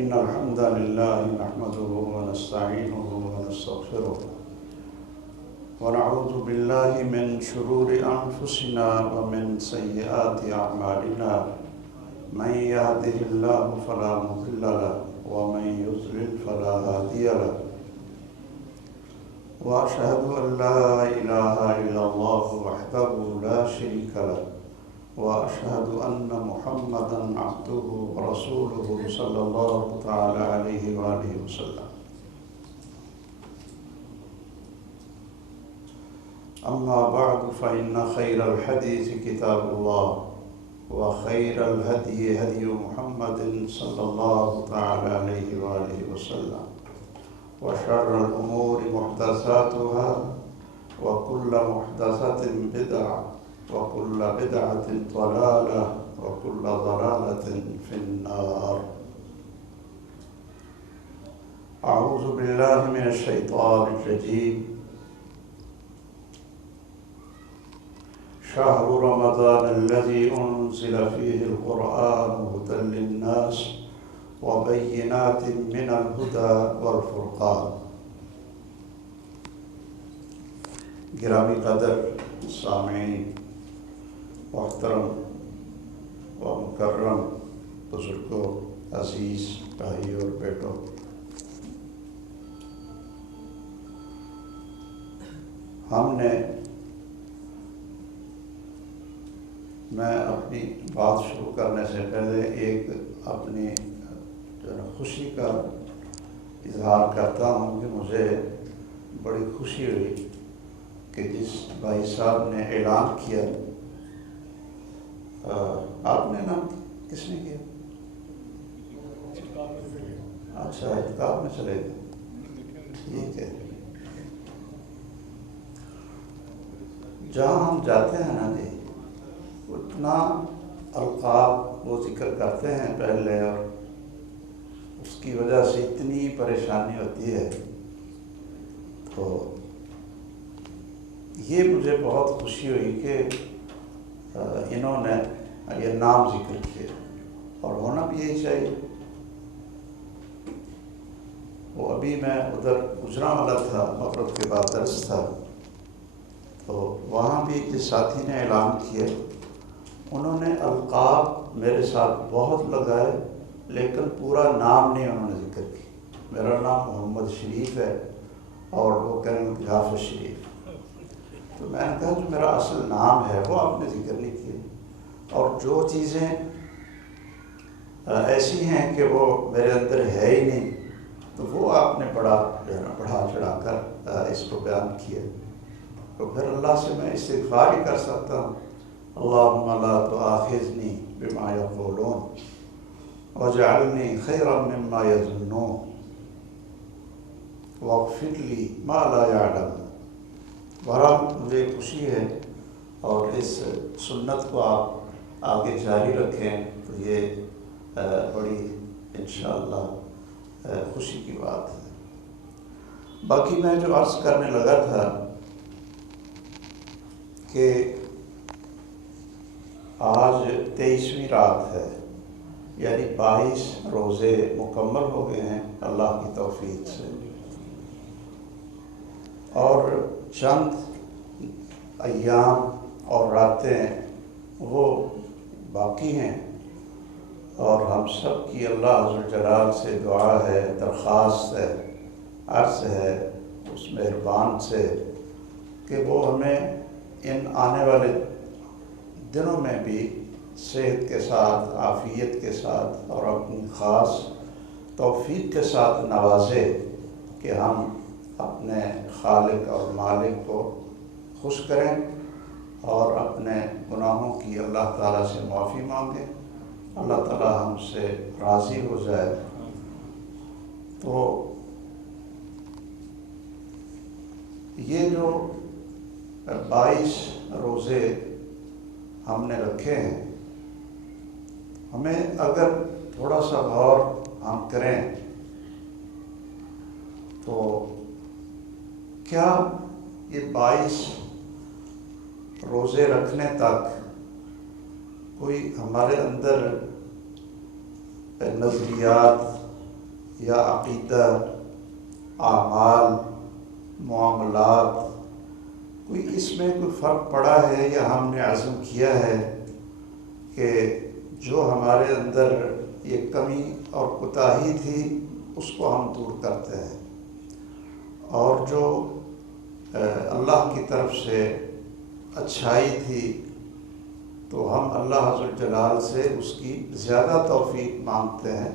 إن الحمد لله نحمده ونستعينه ونستغفره ونعوذ بالله من شرور أنفسنا ومن سيئات أعمالنا من يهده الله فلا مضل له ومن يضلل فلا هادي له وأشهد أن لا إله إلا الله وحده لا شريك له وأشهد أن محمدًا عبده ورسوله صلى الله تعالى عليه وآله وسلم أما بعد فإن خير الحديث كتاب الله وخير الهدي هدي محمد صلى الله تعالى عليه وآله وسلم وشر الأمور محدثاتها وكل محدثة بدعة وكل بدعة ضلالة وكل ضلالة في النار. أعوذ بالله من الشيطان الرجيم. شهر رمضان الذي أنزل فيه القرآن هدى للناس وبينات من الهدى والفرقان. گرامی قدر سامعین، محترم و مکرم بزرگوں، عزیز بھائی اور بیٹوں، میں اپنی بات شروع کرنے سے پہلے ایک اپنی خوشی کا اظہار کرتا ہوں کہ مجھے بڑی خوشی ہوئی کہ جس بھائی صاحب نے اعلان کیا، آپ نے نام کس نے کیا؟ اچھا، اعتکاف میں چلے گئے، ٹھیک ہے۔ جہاں ہم جاتے ہیں نا جی، اتنا القاب وہ ذکر کرتے ہیں پہلے، اور اس کی وجہ سے اتنی پریشانی ہوتی ہے، تو یہ مجھے بہت خوشی ہوئی کہ انہوں نے یہ نام ذکر کیا، اور ہونا بھی یہی چاہیے۔ وہ ابھی میں ادھر گجرانوالہ تھا، مغرب کے بعد درس تھا، تو وہاں بھی جس ساتھی نے اعلان کیا، انہوں نے القاب میرے ساتھ بہت لگائے، لیکن پورا نام نہیں انہوں نے ذکر کیا۔ میرا نام محمد شریف ہے اور وہ کہیں گے حافظ شریف، تو میں نے کہا جو میرا اصل نام ہے وہ آپ نے ذکر نہیں کیا، اور جو چیزیں ایسی ہیں کہ وہ میرے اندر ہے ہی نہیں، تو وہ آپ نے بڑھا چڑھا کر اس کو بیان کیا۔ تو پھر اللہ سے میں استغفار ہی کر سکتا ہوں، اللہم لا تؤاخذنی بما یقولون واجعلنی خیرا مما یظنون واغفر لی ما لا یعلمون۔ بہرحال مجھے خوشی ہے، اور اس سنت کو آپ آگے جاری رکھیں تو یہ بڑی انشاءاللہ خوشی کی بات ہے۔ باقی میں جو عرض کرنے لگا تھا کہ آج 23ویں رات ہے، یعنی 22 روزے مکمل ہو گئے ہیں اللہ کی توفیق سے، اور چند ایام اور راتیں وہ باقی ہیں، اور ہم سب کی اللہ عزوجلال سے دعا ہے، درخواست ہے، عرض ہے اس مہربان سے کہ وہ ہمیں ان آنے والے دنوں میں بھی صحت کے ساتھ، عافیت کے ساتھ اور اپنی خاص توفیق کے ساتھ نوازے کہ ہم اپنے خالق اور مالک کو خوش کریں اور اپنے گناہوں کی اللہ تعالیٰ سے معافی مانگیں، اللہ تعالیٰ ہم سے راضی ہو جائے۔ تو یہ جو 22 روزے ہم نے رکھے ہیں، ہمیں اگر تھوڑا سا غور ہم کریں تو کیا یہ 22 روزے رکھنے تک کوئی ہمارے اندر نظریات یا عقیدہ، اعمال، معاملات، کوئی اس میں کوئی فرق پڑا ہے یا ہم نے عزم کیا ہے کہ جو ہمارے اندر یہ کمی اور کوتاہی تھی اس کو ہم دور کرتے ہیں، اور جو اللہ کی طرف سے اچھائی تھی تو ہم اللہ عز و جلال سے اس کی زیادہ توفیق مانگتے ہیں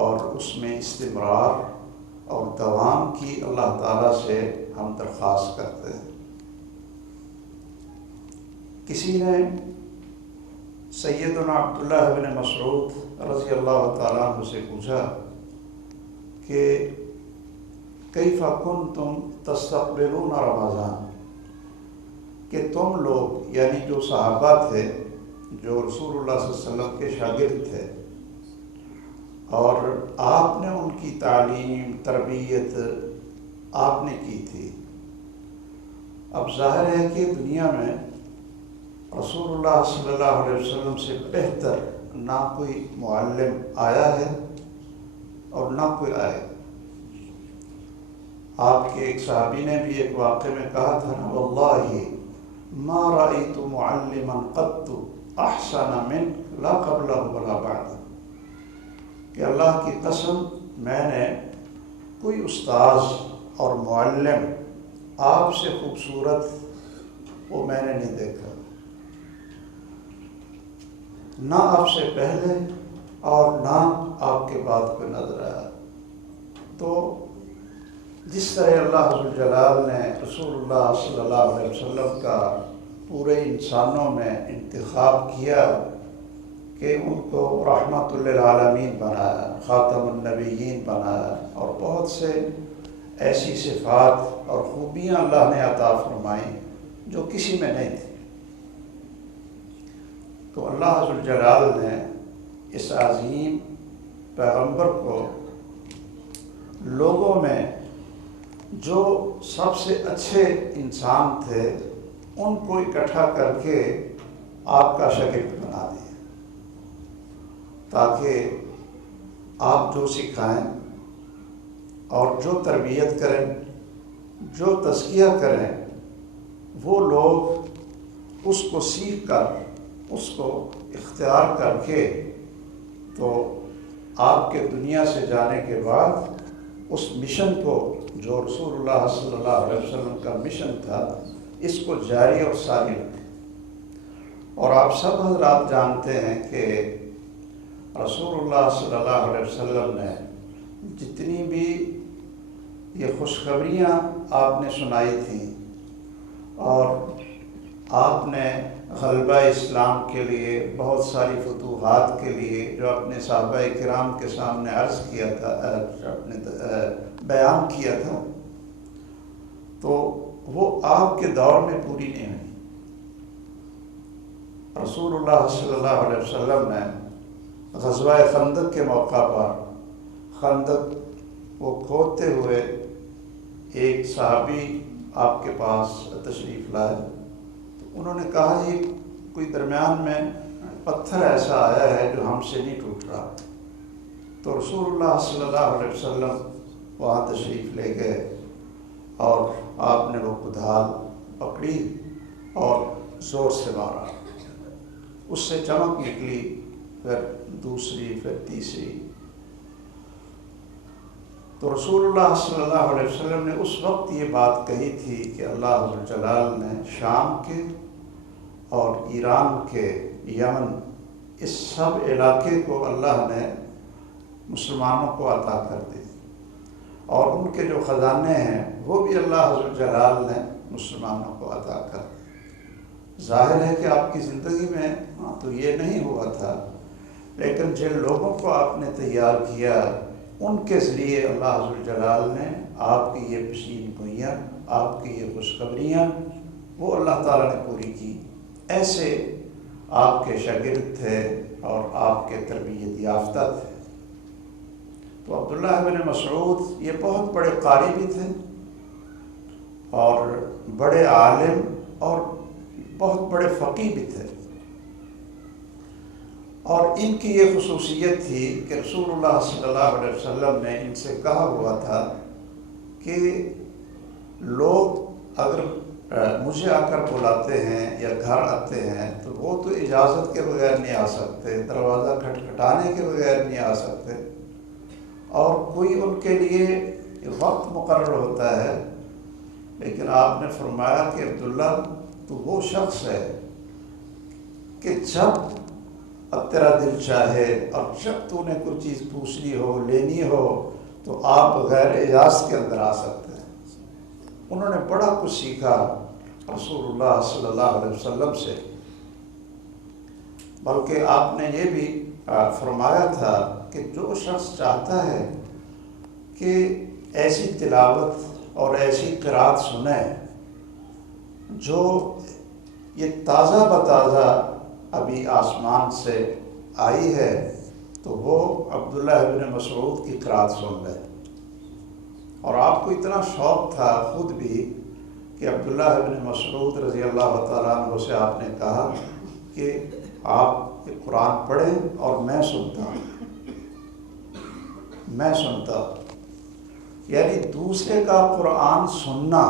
اور اس میں استمرار اور دوام کی اللہ تعالیٰ سے ہم درخواست کرتے ہیں۔ کسی نے سیدنا عبداللہ بن مسعود رضی اللہ تعالیٰ عنہ سے پوچھا کہ کیف کنتم تستقبلون رمضان، کہ تم لوگ یعنی جو صحابہ تھے جو رسول اللہ صلی اللہ علیہ وسلم کے شاگرد تھے اور آپ نے ان کی تعلیم تربیت آپ نے کی تھی، اب ظاہر ہے کہ دنیا میں رسول اللہ صلی اللہ علیہ وسلم سے بہتر نہ کوئی معلم آیا ہے اور نہ کوئی آئے۔ آپ کے ایک صحابی نے بھی ایک واقعے میں کہا تھا نا، واللہ ما رأیت معلما قط احسن منک لا قبلہ ولا بعد، کہ اللہ کی قسم میں نے کوئی استاذ اور معلم آپ سے خوبصورت وہ میں نے نہیں دیکھا، نہ آپ سے پہلے اور نہ آپ کے بعد کوئی نظر آیا۔ تو جس طرح اللہ عز و جلال نے رسول اللہ صلی اللہ علیہ وسلم کا پورے انسانوں میں انتخاب کیا کہ ان کو رحمت للعالمین بنایا، خاتم النبیین بنایا، اور بہت سے ایسی صفات اور خوبیاں اللہ نے عطا فرمائیں جو کسی میں نہیں تھی، تو اللہ عز و جلال نے اس عظیم پیغمبر کو لوگوں میں جو سب سے اچھے انسان تھے ان کو اکٹھا کر کے آپ کا شاگرد بنا دیا، تاکہ آپ جو سکھائیں اور جو تربیت کریں، جو تزکیہ کریں، وہ لوگ اس کو سیکھ کر اس کو اختیار کر کے تو آپ کے دنیا سے جانے کے بعد اس مشن کو جو رسول اللہ صلی اللہ علیہ وسلم کا مشن تھا اس کو جاری اور ساری رکھیں۔ اور آپ سب حضرات جانتے ہیں کہ رسول اللہ صلی اللہ علیہ وسلم نے جتنی بھی یہ خوشخبریاں آپ نے سنائی تھیں اور آپ نے غلبہ اسلام کے لیے بہت ساری فتوحات کے لیے جو اپنے صحابہ کرام کے سامنے عرض کیا تھا، اپنے بیان کیا تھا، تو وہ آپ کے دور میں پوری نہیں ہوئی۔ رسول اللہ صلی اللہ علیہ وسلم نے غزوہ خندق کے موقع پر خندق وہ کھودتے ہوئے ایک صحابی آپ کے پاس تشریف لائے، تو انہوں نے کہا جی کوئی درمیان میں پتھر ایسا آیا ہے جو ہم سے نہیں ٹوٹ رہا، تو رسول اللہ صلی اللہ علیہ وسلم وہاں تشریف لے گئے اور آپ نے وہ کدال پکڑی اور زور سے مارا، اس سے چمک نکلی، پھر دوسری، پھر تیسری۔ تو رسول اللہ صلی اللہ علیہ وسلم نے اس وقت یہ بات کہی تھی کہ اللہ عز و جلال نے شام کے اور ایران کے، یمن، اس سب علاقے کو اللہ نے مسلمانوں کو عطا کر دی، اور ان کے جو خزانے ہیں وہ بھی اللہ عز و جلال نے مسلمانوں کو عطا کر دی۔ ظاہر ہے کہ آپ کی زندگی میں تو یہ نہیں ہوا تھا، لیکن جن لوگوں کو آپ نے تیار کیا ان کے ذریعے اللہ عز و جلال نے آپ کی یہ پیشین گوئیاں، آپ کی یہ خوشخبریاں وہ اللہ تعالیٰ نے پوری کی۔ ایسے آپ کے شاگرد تھے اور آپ کے تربیت یافتہ تھے۔ تو عبداللہ بن مسعود یہ بہت بڑے قاری بھی تھے اور بڑے عالم اور بہت بڑے فقیہ بھی تھے، اور ان کی یہ خصوصیت تھی کہ رسول اللہ صلی اللہ علیہ وسلم نے ان سے کہا ہوا تھا کہ لوگ اگر مجھے آ کر بلاتے ہیں یا گھر آتے ہیں تو وہ تو اجازت کے بغیر نہیں آ سکتے، دروازہ کھٹکھٹانے کے بغیر نہیں آ سکتے، اور کوئی ان کے لیے وقت مقرر ہوتا ہے۔ لیکن آپ نے فرمایا کہ عبداللہ تو وہ شخص ہے کہ جب اب تیرا دل چاہے اور جب تو نے کوئی چیز پوچھنی ہو، لینی ہو، تو آپ بغیر اجازت کے اندر آ سکتے ہیں۔ انہوں نے بڑا کچھ سیکھا رسول اللہ صلی اللہ علیہ وسلم سے، بلکہ آپ نے یہ بھی فرمایا تھا کہ جو شخص چاہتا ہے کہ ایسی تلاوت اور ایسی قرأت سنے جو یہ تازہ بتازہ ابھی آسمان سے آئی ہے، تو وہ عبداللہ ابن مسعود کی قرأت سن لے۔ اور آپ کو اتنا شوق تھا خود بھی کہ عبداللہ ابن مسعود رضی اللہ تعالیٰ عنہ سے آپ نے کہا کہ آپ قرآن پڑھیں اور میں سنتا ہوں۔ یعنی دوسرے کا قرآن سننا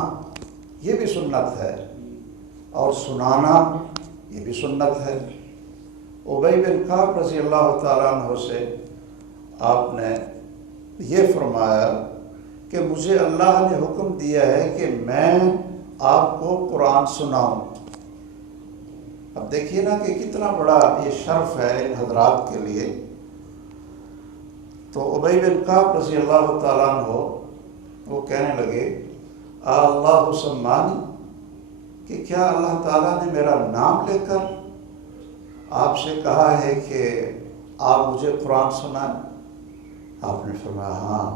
یہ بھی سنت ہے، اور سنانا یہ بھی سنت ہے۔ ابی بن کعب رضی اللہ تعالیٰ عنہ سے آپ نے یہ فرمایا کہ مجھے اللہ نے حکم دیا ہے کہ میں آپ کو قرآن سناؤں۔ اب دیکھیے نا کہ کتنا بڑا یہ شرف ہے ان حضرات کے لیے۔ تو ابی بن کعب رضی اللہ تعالیٰ عنہ وہ کہنے لگے اللہ سمانی، کہ کیا اللہ تعالیٰ نے میرا نام لے کر آپ سے کہا ہے کہ آپ مجھے قرآن سنائیں؟ آپ نے فرمایا ہاں،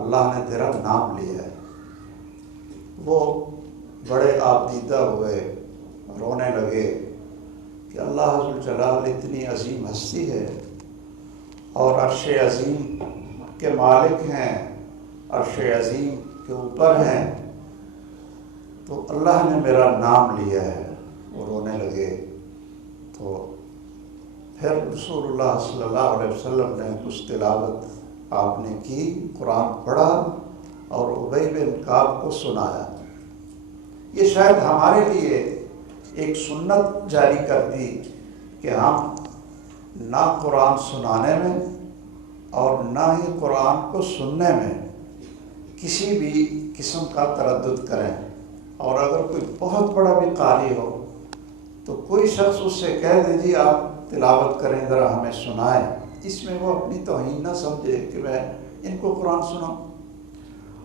اللہ نے تیرا نام لیا ہے۔ وہ بڑے آبدیدہ ہوئے، رونے لگے کہ اللہ عز و جلال اتنی عظیم ہستی ہے اور عرش عظیم کے مالک ہیں، عرش عظیم کے اوپر ہیں، تو اللہ نے میرا نام لیا ہے۔ وہ رونے لگے۔ تو پھر رسول اللہ صلی اللہ علیہ وسلم نے کچھ تلاوت آپ نے کی، قرآن پڑھا اور ابی بن کعب کو سنایا۔ یہ شاید ہمارے لیے ایک سنت جاری کر دی کہ ہم نہ قرآن سنانے میں اور نہ ہی قرآن کو سننے میں کسی بھی قسم کا تردد کریں، اور اگر کوئی بہت بڑا بھی قاری ہو تو کوئی شخص اس سے کہہ دے جی آپ تلاوت کریں ذرا ہمیں سنائیں، اس میں وہ اپنی توہین نہ سمجھے کہ میں ان کو قرآن سناؤں۔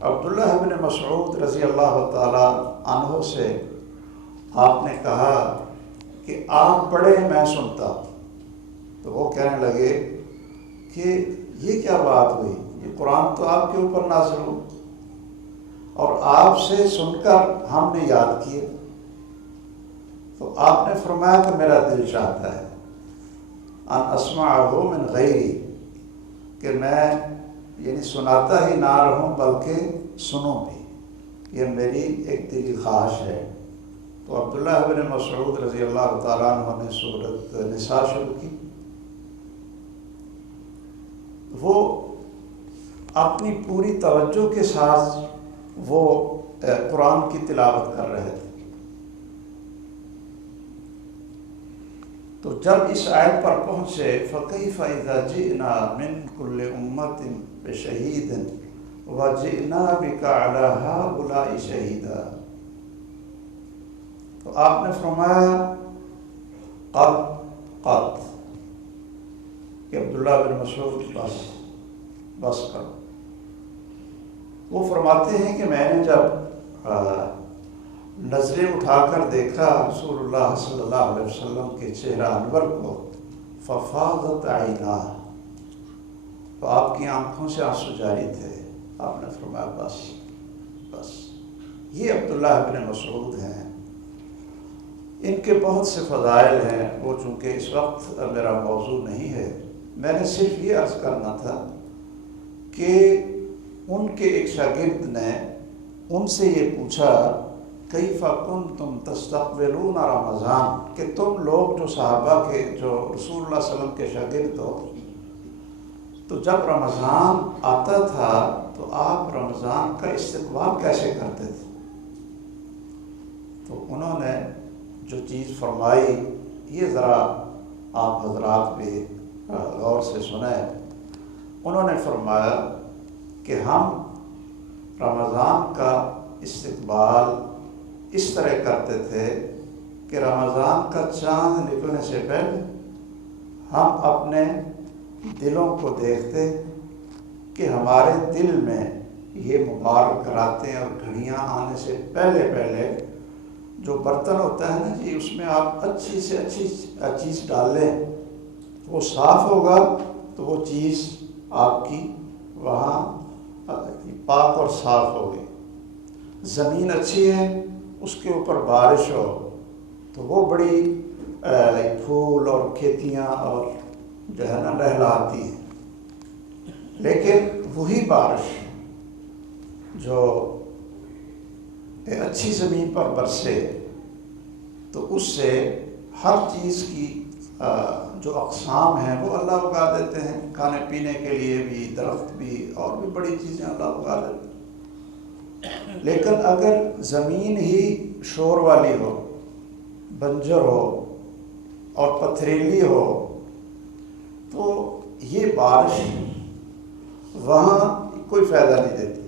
عبداللہ ابن مسعود رضی اللہ تعالیٰ عنہ سے آپ نے کہا کہ آپ پڑھیں میں سنتا، تو وہ کہنے لگے کہ یہ کیا بات ہوئی، یہ قرآن تو آپ کے اوپر نازل ہو اور آپ سے سن کر ہم نے یاد کیے۔ تو آپ نے فرمایا کہ میرا دل چاہتا ہے ان اسمعہ من غیری، کہ میں یعنی سناتا ہی نہ رہوں بلکہ سنوں بھی، یہ میری ایک دلی خواہش ہے۔ تو عبداللہ ابن مسعود رضی اللہ تعالیٰ عنہ نے سورۃ نساء شروع کی۔ وہ اپنی پوری توجہ کے ساتھ وہ قرآن کی تلاوت کر رہے تھے۔ تو جب اس آیت پر پہنچے فَكَيْفَ إِذَا جِئْنَا مِنْ كُلِّ أُمَّةٍ بِشَهِيدٍ وَجِئْنَا بِكَ عَلَى هَؤُلَاءِ شَهِيدًا، تو آپ نے فرمایا قد کہ عبداللہ بن مسعود بس کرو۔ وہ فرماتے ہیں کہ میں نے جب نظریں اٹھا کر دیکھا رسول اللہ صلی اللہ علیہ وسلم کے چہرہ انور کو، ففاضت عیناہ، تو آپ کی آنکھوں سے آنسو جاری تھے۔ آپ نے فرمایا بس یہ عبداللہ بن مسعود ہیں، ان کے بہت سے فضائل ہیں، وہ چونکہ اس وقت میرا موضوع نہیں ہے، میں نے صرف یہ عرض کرنا تھا کہ ان کے ایک شاگرد نے ان سے یہ پوچھا کیف کنتم تستقبلون رمضان، کہ تم لوگ جو صحابہ کے جو رسول اللہ صلی اللہ علیہ وسلم کے شاگرد ہو، تو جب رمضان آتا تھا تو آپ رمضان کا استقبال کیسے کرتے تھے؟ تو انہوں نے جو چیز فرمائی یہ ذرا آپ حضرات بھی غور سے سنیں۔ انہوں نے فرمایا کہ ہم رمضان کا استقبال اس طرح کرتے تھے کہ رمضان کا چاند نکلنے سے پہلے ہم اپنے دلوں کو دیکھتے کہ ہمارے دل میں یہ مبارک راتیں اور گھڑیاں آنے سے پہلے جو برتن ہوتا ہے نا جی، اس میں آپ اچھی سے اچھی چیز ڈال لیں، وہ صاف ہوگا تو وہ چیز آپ کی وہاں پاک اور صاف ہوگی۔ زمین اچھی ہے، اس کے اوپر بارش ہو تو وہ بڑی پھول اور کھیتیاں اور جو ہے نا لہلاتی ہیں، لیکن وہی بارش جو اچھی زمین پر برسے تو اس سے ہر چیز کی جو اقسام ہیں وہ اللہ اگا دیتے ہیں، کھانے پینے کے لیے بھی، درخت بھی، اور بھی بڑی چیزیں اللہ اگا دیتے ہیں۔ لیکن اگر زمین ہی شور والی ہو، بنجر ہو اور پتھریلی ہو تو یہ بارش وہاں کوئی فائدہ نہیں دیتی۔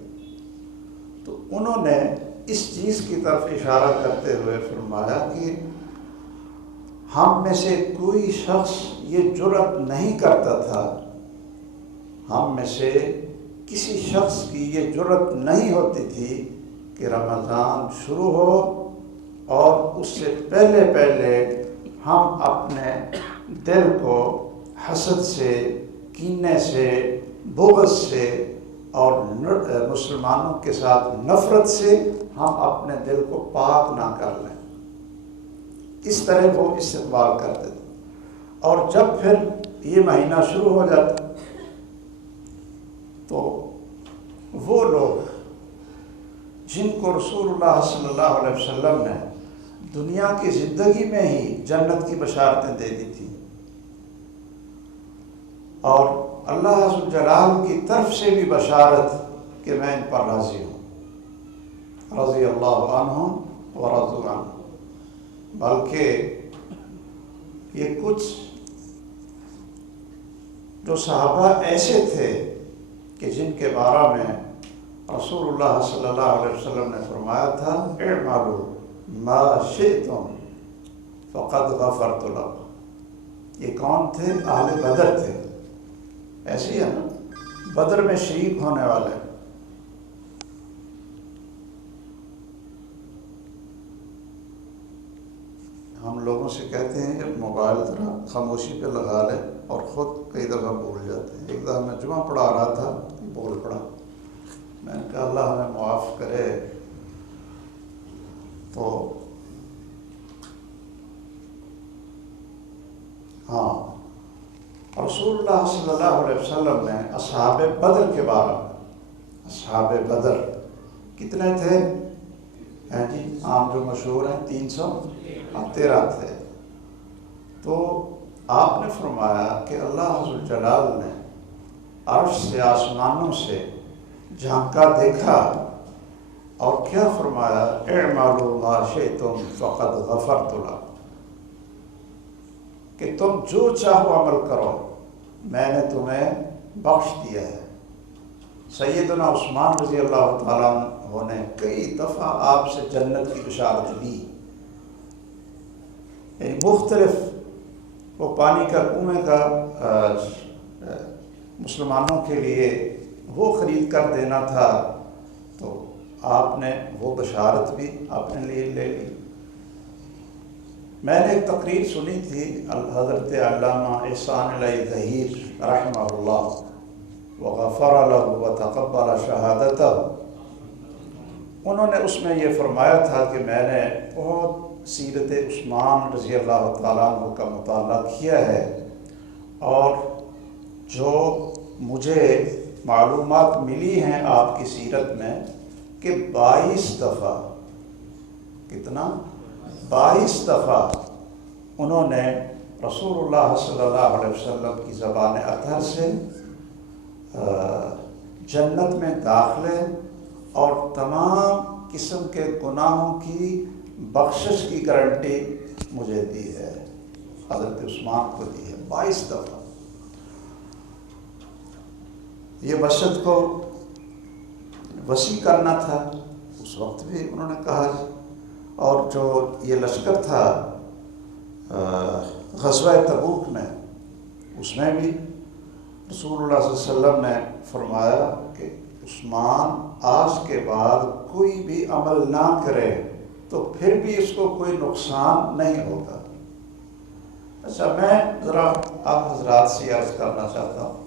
تو انہوں نے اس چیز کی طرف اشارہ کرتے ہوئے فرمایا کہ ہم میں سے کوئی شخص یہ جرأت نہیں کرتا تھا، ہم میں سے کسی شخص کی یہ جرأت نہیں ہوتی تھی کہ رمضان شروع ہو اور اس سے پہلے ہم اپنے دل کو حسد سے، کینے سے، بغض سے اور مسلمانوں کے ساتھ نفرت سے ہم اپنے دل کو پاک نہ کر لیں۔ اس طرح وہ استقبال کرتے تھے، اور جب پھر یہ مہینہ شروع ہو جاتا تو وہ لوگ جن کو رسول اللہ صلی اللہ علیہ وسلم نے دنیا کی زندگی میں ہی جنت کی بشارتیں دے دی تھی، اور اللہ عز و جلال کی طرف سے بھی بشارت کہ میں ان پر راضی ہوں، رضی اللہ عنہم ورضوا عنہ، بلکہ یہ کچھ جو صحابہ ایسے تھے کہ جن کے بارے میں رسول اللہ صلی اللہ علیہ وسلم نے فرمایا تھا اعملوا ما شئتم فقد غفرت لكم۔ یہ کون تھے؟ اہل بدر تھے، ایسے ہی ہے نا، بدر میں شریک ہونے والے۔ ہم لوگوں سے کہتے ہیں کہ موبائل ذرا خاموشی پہ لگا لیں، اور خود کئی دفعہ بھول جاتے ہیں۔ ایک دفعہ میں جمعہ پڑھا رہا تھا، بول پڑا، میں نے کہا اللہ ہمیں معاف کرے۔ تو ہاں، رسول اللہ صلی اللہ علیہ وسلم نے اصحاب بدر کے بارے میں، اصحاب بدر کتنے تھے؟ ہیں جی، عام جو مشہور ہیں 313 تھے۔ تو آپ نے فرمایا کہ اللہ عز و جلال نے عرش سے، آسمانوں سے جھانکا دیکھا، اور کیا فرمایا؟ اعملوا ما شئتم فقد غفرت لكم، کہ تم جو چاہو عمل کرو، میں نے تمہیں بخش دیا ہے۔ سیدنا عثمان رضی اللہ تعالیٰ عنہ نے کئی دفعہ آپ سے جنت کی بشارت لی، یعنی مختلف، وہ پانی کا کنویں کا مسلمانوں کے لیے وہ خرید کر دینا تھا، تو آپ نے وہ بشارت بھی اپنے لیے لے لی۔ میں نے ایک تقریر سنی تھی حضرت علامہ احسان علیہ ظہیر رحمہ اللہ، وغفر له وتقبل شہادتہ، انہوں نے اس میں یہ فرمایا تھا کہ میں نے بہت سیرت عثمان رضی اللہ تعالیٰ عنہ کا مطالعہ کیا ہے، اور جو مجھے معلومات ملی ہیں آپ کی سیرت میں کہ 22 دفعہ کتنا 22 دفعہ انہوں نے رسول اللہ صلی اللہ علیہ وسلم کی زبان اطہر سے جنت میں داخلے اور تمام قسم کے گناہوں کی بخشش کی گارنٹی مجھے دی ہے، حضرت عثمان کو دی ہے 22 دفعہ۔ یہ مسجد کو وسیع کرنا تھا، اس وقت بھی انہوں نے کہا، اور جو یہ لشکر تھا غزوہ تبوک میں، اس میں بھی رسول اللہ صلی اللہ علیہ وسلم نے فرمایا کہ عثمان آج کے بعد کوئی بھی عمل نہ کرے تو پھر بھی اس کو کوئی نقصان نہیں ہوگا۔ اچھا، میں ذرا آپ حضرات سے عرض کرنا چاہتا ہوں،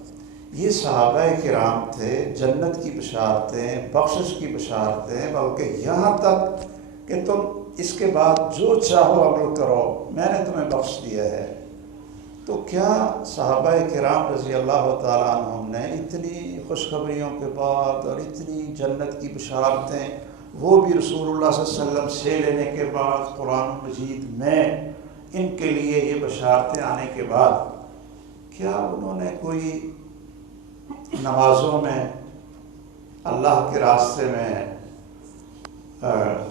یہ صحابہ کرام تھے، جنت کی بشارتیں، بخشش کی بشارتیں، بلکہ یہاں تک کہ تم اس کے بعد جو چاہو عمل کرو، میں نے تمہیں بخش دیا ہے۔ تو کیا صحابہ کرام رضی اللہ تعالیٰ عنہم نے اتنی خوشخبریوں کے بعد اور اتنی جنت کی بشارتیں، وہ بھی رسول اللہ صلی اللہ علیہ وسلم سے لینے کے بعد، قرآن مجید میں ان کے لیے یہ بشارتیں آنے کے بعد، کیا انہوں نے کوئی نمازوں میں، اللہ کے راستے میں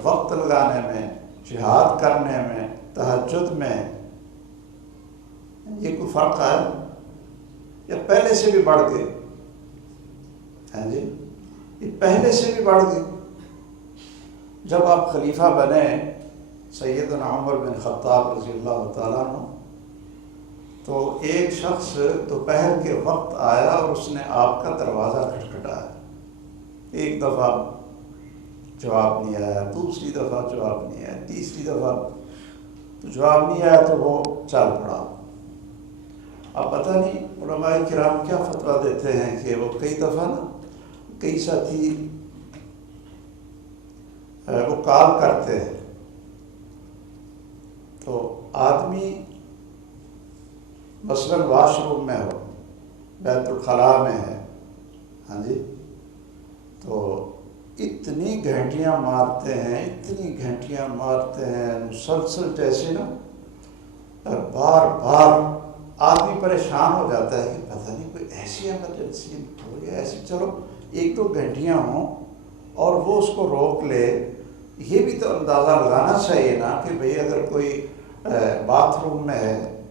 وقت لگانے میں، جہاد کرنے میں، تہجد میں، یہ کوئی فرق ہے یا پہلے سے بھی بڑھ گئے؟ ہاں جی، یہ پہلے سے بھی بڑھ گئے۔ جب آپ خلیفہ بنے سیدنا عمر بن خطاب رضی اللہ تعالیٰ عنہ، تو ایک شخص دوپہر کے وقت آیا اور اس نے آپ کا دروازہ کھٹکھٹایا۔ ایک دفعہ جواب نہیں آیا، دوسری دفعہ جواب نہیں آیا، تیسری دفعہ تو جواب نہیں آیا تو وہ چل پڑا۔ اب پتہ نہیں علماء کرام کیا فتویٰ دیتے ہیں کہ وہ کئی دفعہ نا، کئی ساتھی وہ کال کرتے ہیں، تو آدمی مثلاً واش روم میں ہو، بیت الخلاء میں ہے، ہاں جی، تو اتنی گھنٹیاں مارتے ہیں، اتنی گھنٹیاں مارتے ہیں مسلسل، جیسے نا بار بار آدمی پریشان ہو جاتا ہے کہ پتہ نہیں کوئی ایسی ایمرجنسی ہو یا ایسی، چلو 1-2 گھنٹیاں ہوں اور وہ اس کو روک لے۔ یہ بھی تو اندازہ لگانا چاہیے نا کہ بھئی اگر کوئی باتھ روم میں ہے،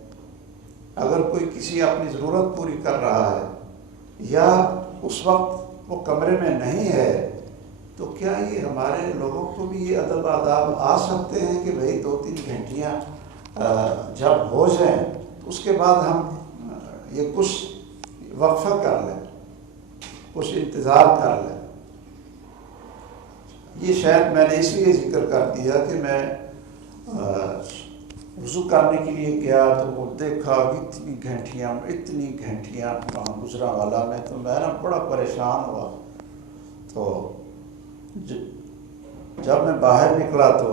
اگر کوئی کسی اپنی ضرورت پوری کر رہا ہے، یا اس وقت وہ کمرے میں نہیں ہے، تو کیا یہ ہمارے لوگوں کو بھی یہ ادب آداب آ سکتے ہیں کہ بھئی 2-3 گھنٹیاں جب ہو جائیں تو اس کے بعد ہم یہ کچھ وقفہ کر لیں، کچھ انتظار کر لیں؟ یہ شاید میں نے اس لیے ذکر کر دیا کہ میں وضو کرنے کے لیے گیا تو وہ دیکھا اتنی گھنٹیاں وہاں گجرانوالہ میں، تو میں نا بڑا پریشان ہوا۔ تو جب میں باہر نکلا تو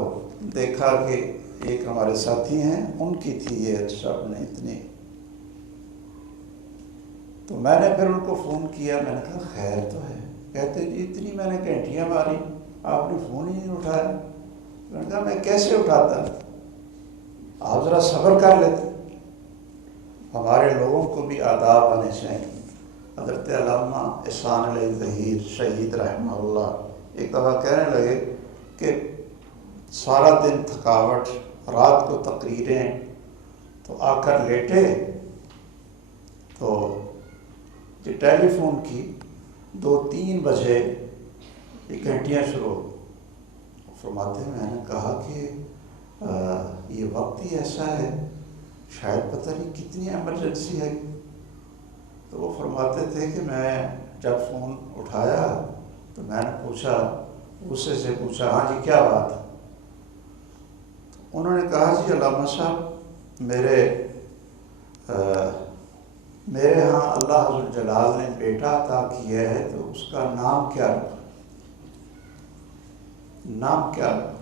دیکھا کہ ایک ہمارے ساتھی ہیں، ان کی تھی یہ شب نے اتنی، تو میں نے پھر ان کو فون کیا، میں نے کہا خیر تو ہے؟ کہتے جی اتنی میں نے گھنٹیاں ماری، آپ نے فون ہی نہیں اٹھایا۔ میں نے کہا میں کیسے اٹھاتا، آپ ذرا صبر کر لیتے۔ ہمارے لوگوں کو بھی آداب آنے چاہیے۔ حضرت علامہ احسان علیہ ظہیر شہید رحمہ اللہ ایک دفعہ کہنے لگے کہ سارا دن تھکاوٹ، رات کو تقریریں، تو آ کر لیٹے تو یہ ٹیلی فون کی 2-3 بجے یہ گھنٹیاں شروع ہو۔ فرماتے ہیں میں نے کہا کہ یہ وقت ہی ایسا ہے، شاید پتہ نہیں کتنی ایمرجنسی ہے۔ تو وہ فرماتے تھے کہ میں جب فون اٹھایا تو میں نے پوچھا، غصے سے پوچھا ہاں جی کیا بات ہے؟ انہوں نے کہا جی علامہ صاحب میرے ہاں اللہ عز جلال نے بیٹا عطا کیا ہے، تو اس کا نام کیا رکھا؟ نام کیا رکھا؟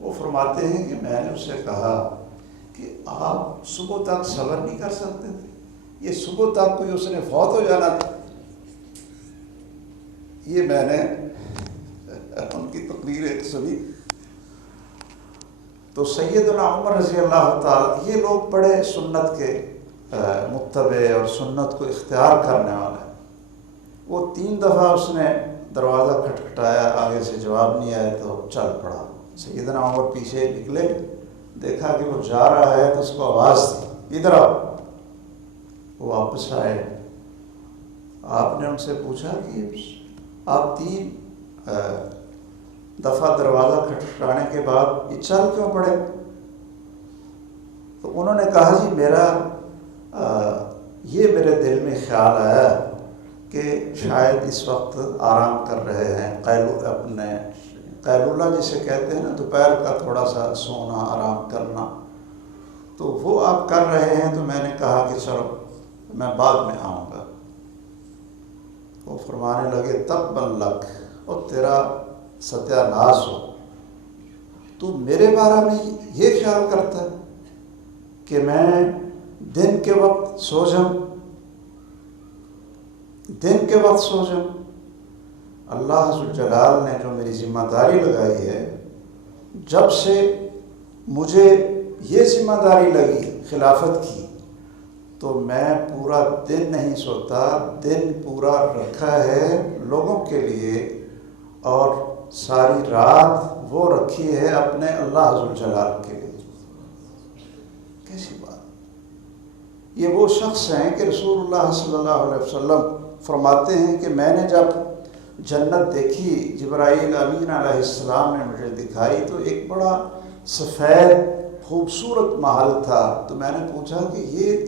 وہ فرماتے ہیں کہ میں نے اسے کہا کہ آپ صبح تک صبر نہیں کر سکتے تھے؟ یہ صبح تک کوئی اس نے فوت ہو جانا تھا۔ یہ میں نے ان کی تقریر ایک سنی، تو سیدنا عمر رضی اللہ تعالی، یہ لوگ بڑے سنت کے متبع اور سنت کو اختیار کرنے والے، وہ 3 دفعہ اس نے دروازہ کھٹکھٹایا، آگے سے جواب نہیں آیا تو چل پڑا۔ سیدنا عمر پیچھے نکلے، دیکھا کہ وہ جا رہا ہے تو اس کو آواز دی، ادھر آؤ۔ وہ واپس آئے، آپ نے ان سے پوچھا کہ آپ 3 دفعہ دروازہ کھٹکھٹانے کے بعد یہ چل کیوں پڑے؟ تو انہوں نے کہا جی یہ میرے دل میں خیال آیا کہ شاید اس وقت آرام کر رہے ہیں، قیلولہ جسے کہتے ہیں نا، دوپہر کا تھوڑا سا سونا، آرام کرنا، تو وہ آپ کر رہے ہیں، تو میں نے کہا کہ چلو میں بعد میں آؤں گا۔ وہ فرمانے لگے تبًا لک، اور تیرا ستیہ ناش ہو، تو میرے بارے میں یہ خیال کرتا ہے کہ میں دن کے وقت سو جاؤں، دن کے وقت سو جاؤں۔ اللہ ذوالجلال نے جو میری ذمہ داری لگائی ہے، جب سے مجھے یہ ذمہ داری لگی خلافت کی، تو میں پورا دن نہیں سوتا، دن پورا رکھا ہے لوگوں کے لیے، اور ساری رات وہ رکھی ہے اپنے اللہ ذوالجلال کے لیے۔ کیسی بات! یہ وہ شخص ہیں کہ رسول اللہ صلی اللہ علیہ وسلم فرماتے ہیں کہ میں نے جب جنت دیکھی، جبرائیل امین علیہ السلام نے مجھے دکھائی، تو ایک بڑا سفید خوبصورت محل تھا، تو میں نے پوچھا کہ یہ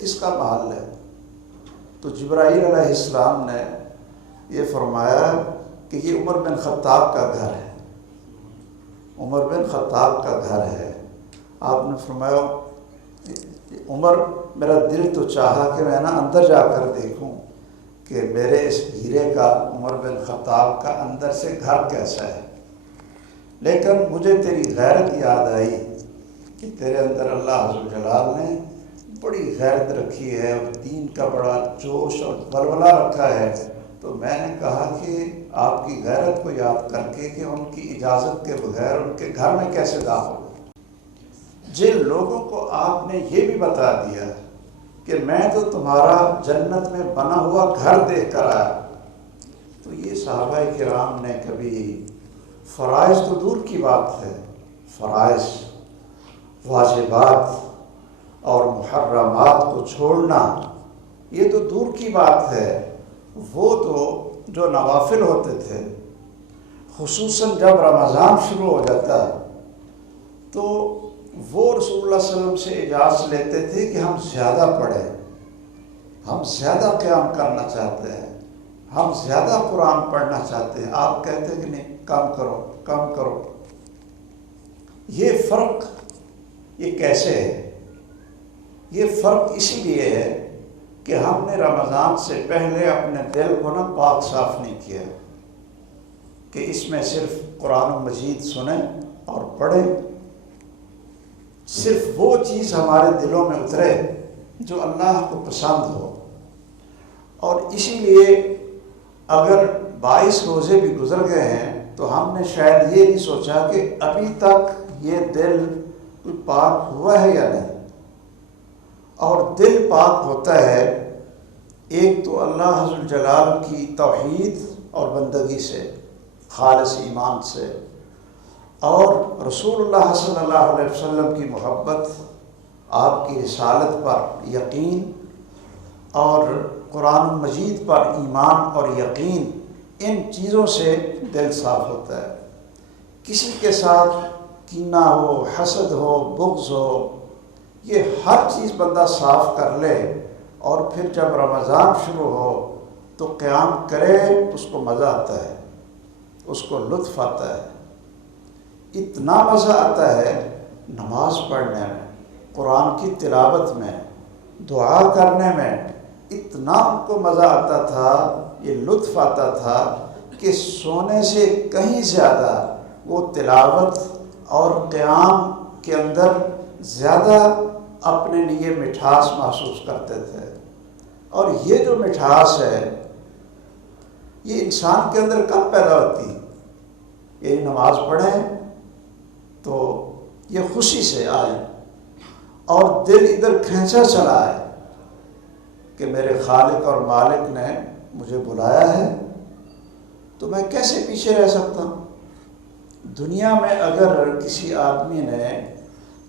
کس کا محل ہے؟ تو جبرائیل علیہ السلام نے یہ فرمایا کہ یہ عمر بن خطاب کا گھر ہے، عمر بن خطاب کا گھر ہے۔ آپ نے فرمایا عمر، میرا دل تو چاہا کہ میں اندر جا کر دیکھوں کہ میرے اس ہیرے کا، عمر بن خطاب کا اندر سے گھر کیسا ہے، لیکن مجھے تیری غیرت یاد آئی کہ تیرے اندر اللہ ذوالجلال نے بڑی غیرت رکھی ہے، اور دین کا بڑا جوش اور ولولہ رکھا ہے، تو میں نے کہا کہ آپ کی غیرت کو یاد کر کے کہ ان کی اجازت کے بغیر ان کے گھر میں کیسے داخل ہو۔ جن لوگوں کو آپ نے یہ بھی بتا دیا کہ میں تو تمہارا جنت میں بنا ہوا گھر دیکھ کر آیا، تو یہ صحابہ کرام نے کبھی فرائض تو دور کی بات ہے، فرائض، واجبات اور محرمات کو چھوڑنا یہ تو دور کی بات ہے، وہ تو جو نوافل ہوتے تھے، خصوصاً جب رمضان شروع ہو جاتا تو وہ رسول اللہ صلی اللہ علیہ وسلم سے اجازت لیتے تھے کہ ہم زیادہ پڑھیں، ہم زیادہ قیام کرنا چاہتے ہیں، ہم زیادہ قرآن پڑھنا چاہتے ہیں۔ آپ کہتے ہیں کہ نہیں، کم کرو کم کرو۔ یہ فرق یہ کیسے ہے؟ یہ فرق اسی لیے ہے کہ ہم نے رمضان سے پہلے اپنے دل کو پاک صاف نہیں کیا کہ اس میں صرف قرآن مجید سنیں اور پڑھیں، صرف وہ چیز ہمارے دلوں میں اترے جو اللہ کو پسند ہو۔ اور اسی لیے اگر 22 روزے بھی گزر گئے ہیں تو ہم نے شاید یہ نہیں سوچا کہ ابھی تک یہ دل کوئی پاک ہوا ہے یا نہیں۔ اور دل پاک ہوتا ہے ایک تو اللہ ذوالجلال کی توحید اور بندگی سے، خالص ایمان سے، اور رسول اللہ صلی اللہ علیہ وسلم کی محبت، آپ کی رسالت پر یقین، اور قرآن مجید پر ایمان اور یقین، ان چیزوں سے دل صاف ہوتا ہے۔ کسی کے ساتھ کینہ ہو، حسد ہو، بغض ہو، یہ ہر چیز بندہ صاف کر لے، اور پھر جب رمضان شروع ہو تو قیام کرے، اس کو مزہ آتا ہے، اس کو لطف آتا ہے، اتنا مزہ آتا ہے نماز پڑھنے میں، قرآن کی تلاوت میں، دعا کرنے میں، اتنا ان کو مزہ آتا تھا، یہ لطف آتا تھا کہ سونے سے کہیں زیادہ وہ تلاوت اور قیام کے اندر زیادہ اپنے لیے مٹھاس محسوس کرتے تھے۔ اور یہ جو مٹھاس ہے یہ انسان کے اندر کب پیدا ہوتی؟ یہ نماز پڑھیں تو یہ خوشی سے آئیں اور دل ادھر کھینچا چلا ہے کہ میرے خالق اور مالک نے مجھے بلایا ہے، تو میں کیسے پیچھے رہ سکتا ہوں؟ دنیا میں اگر کسی آدمی نے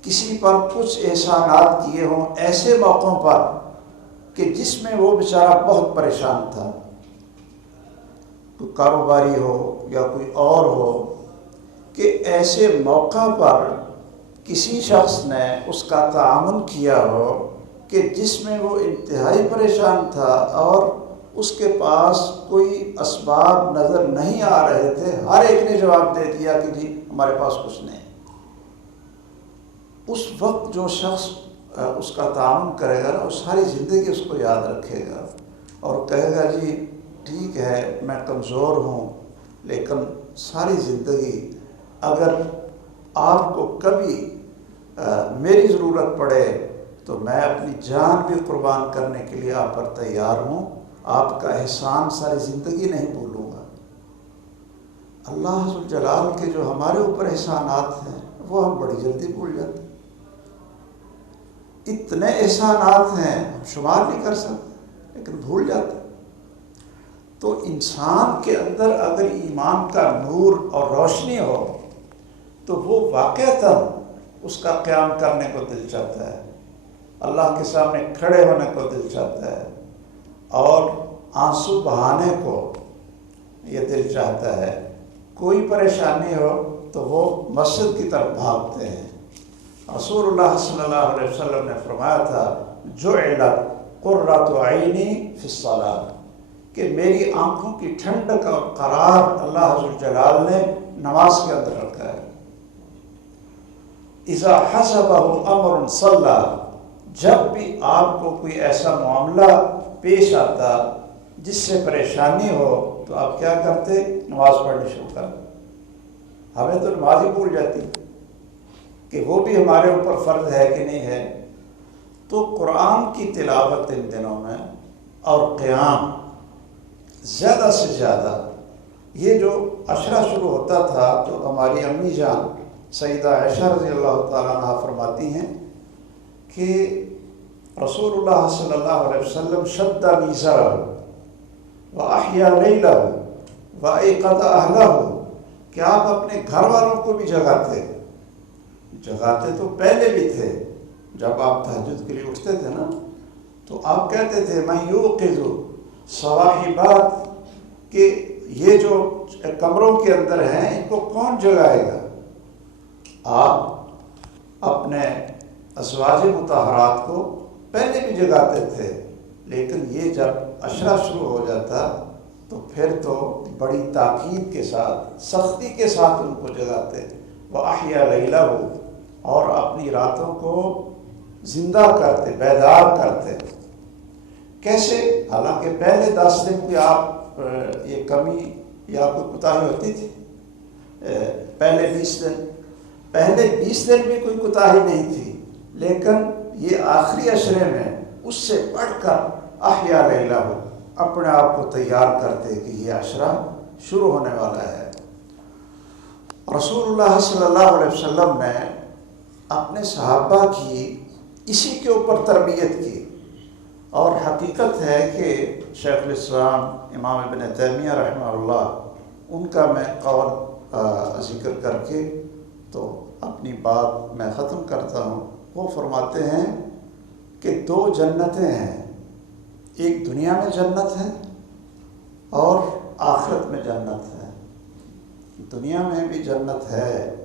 کسی پر کچھ احسانات کیے ہوں ایسے موقعوں پر کہ جس میں وہ بیچارہ بہت پریشان تھا، کوئی کاروباری ہو یا کوئی اور ہو، کہ ایسے موقع پر کسی شخص نے اس کا تعاون کیا ہو کہ جس میں وہ انتہائی پریشان تھا اور اس کے پاس کوئی اسباب نظر نہیں آ رہے تھے، ہر ایک نے جواب دے دیا کہ جی ہمارے پاس کچھ نہیں، اس وقت جو شخص اس کا تعاون کرے گا نا، وہ ساری زندگی اس کو یاد رکھے گا اور کہے گا جی ٹھیک ہے میں کمزور ہوں، لیکن ساری زندگی اگر آپ کو کبھی میری ضرورت پڑے تو میں اپنی جان بھی قربان کرنے کے لیے آپ پر تیار ہوں، آپ کا احسان ساری زندگی نہیں بھولوں گا۔ اللہ ذو الجلال کے جو ہمارے اوپر احسانات ہیں وہ ہم بڑی جلدی بھول جاتے ہیں، اتنے احسانات ہیں ہم شمار نہیں کر سکتے لیکن بھول جاتے ہیں۔ تو انسان کے اندر اگر ایمان کا نور اور روشنی ہو تو وہ واقعتاً اس کا قیام کرنے کو دل چاہتا ہے، اللہ کے سامنے کھڑے ہونے کو دل چاہتا ہے، اور آنسو بہانے کو یہ دل چاہتا ہے۔ کوئی پریشانی ہو تو وہ مسجد کی طرف بھاگتے ہیں۔ رسول اللہ صلی اللہ علیہ وسلم نے فرمایا تھا جعلت قرۃ عینی فی الصلاۃ، کہ میری آنکھوں کی ٹھنڈک اور قرار اللہ ذو الجلال نے نماز کے اندر رکھا ہے۔ اذا حسبہ امر صلی، جب بھی آپ کو کوئی ایسا معاملہ پیش آتا جس سے پریشانی ہو تو آپ کیا کرتے؟ نماز پڑھنی شروع کر۔ ہمیں تو نماز ہی بھول جاتی کہ وہ بھی ہمارے اوپر فرض ہے کہ نہیں ہے۔ تو قرآن کی تلاوت ان دنوں میں اور قیام زیادہ سے زیادہ، یہ جو عشرہ شروع ہوتا تھا تو ہماری امی جان سیدہ عائشہ رضی اللہ تعالیٰ عنہ فرماتی ہیں کہ رسول اللہ صلی اللہ علیہ وسلم شد میزرہ وَأَحْيَا لَيْلَهُ وَأَيْقَظَ أَهْلَهُ، کہ آپ اپنے گھر والوں کو بھی جگاتے تو پہلے بھی تھے، جب آپ تہجد کے لیے اٹھتے تھے نا تو آپ کہتے تھے میں یوقظ صواحبات، کہ یہ جو کمروں کے اندر ہیں ان کو کون جگائے گا۔ آپ اپنے ازواج مطہرات کو پہلے بھی جگاتے تھے، لیکن یہ جب عشرہ شروع ہو جاتا تو پھر تو بڑی تاکید کے ساتھ، سختی کے ساتھ ان کو جگاتے۔ وَأَحْيَا لَيْلَهُ، اور اپنی راتوں کو زندہ کرتے، بیدار کرتے۔ کیسے؟ حالانکہ پہلے 10 دن کی آپ یہ کمی یا کوئی کوتاہی ہوتی تھی، پہلے 20 دن بھی کوئی کوتاہی نہیں تھی، لیکن یہ آخری عشرے میں اس سے بڑھ کر احیا لیلہ، اپنے آپ کو تیار کرتے کہ یہ عشرہ شروع ہونے والا ہے۔ رسول اللہ صلی اللہ علیہ وسلم نے اپنے صحابہ کی اسی کے اوپر تربیت کی، اور حقیقت ہے کہ شیخ الاسلام امام ابن تیمیہ رحمہ اللہ، ان کا میں قول ذکر کر کے تو اپنی بات میں ختم کرتا ہوں۔ وہ فرماتے ہیں کہ 2 جنتیں ہیں، ایک دنیا میں جنت ہے اور آخرت میں جنت ہے۔ دنیا میں بھی جنت ہے،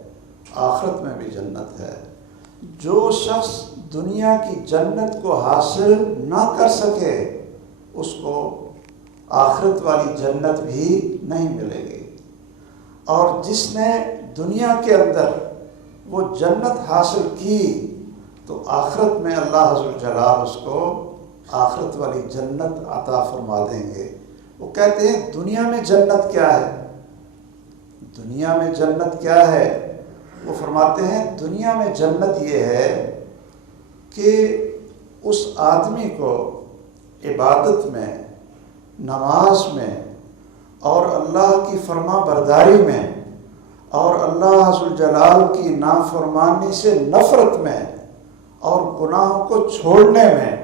آخرت میں بھی جنت ہے۔ جو شخص دنیا کی جنت کو حاصل نہ کر سکے اس کو آخرت والی جنت بھی نہیں ملے گی، اور جس نے دنیا کے اندر وہ جنت حاصل کی تو آخرت میں اللہ ذو الجلال اس کو آخرت والی جنت عطا فرما دیں گے۔ وہ کہتے ہیں دنیا میں جنت کیا ہے؟ دنیا میں جنت کیا ہے؟ وہ فرماتے ہیں دنیا میں جنت یہ ہے کہ اس آدمی کو عبادت میں، نماز میں اور اللہ کی فرما برداری میں اور اللہ ذوالجلال کی نافرمانی سے نفرت میں اور گناہوں کو چھوڑنے میں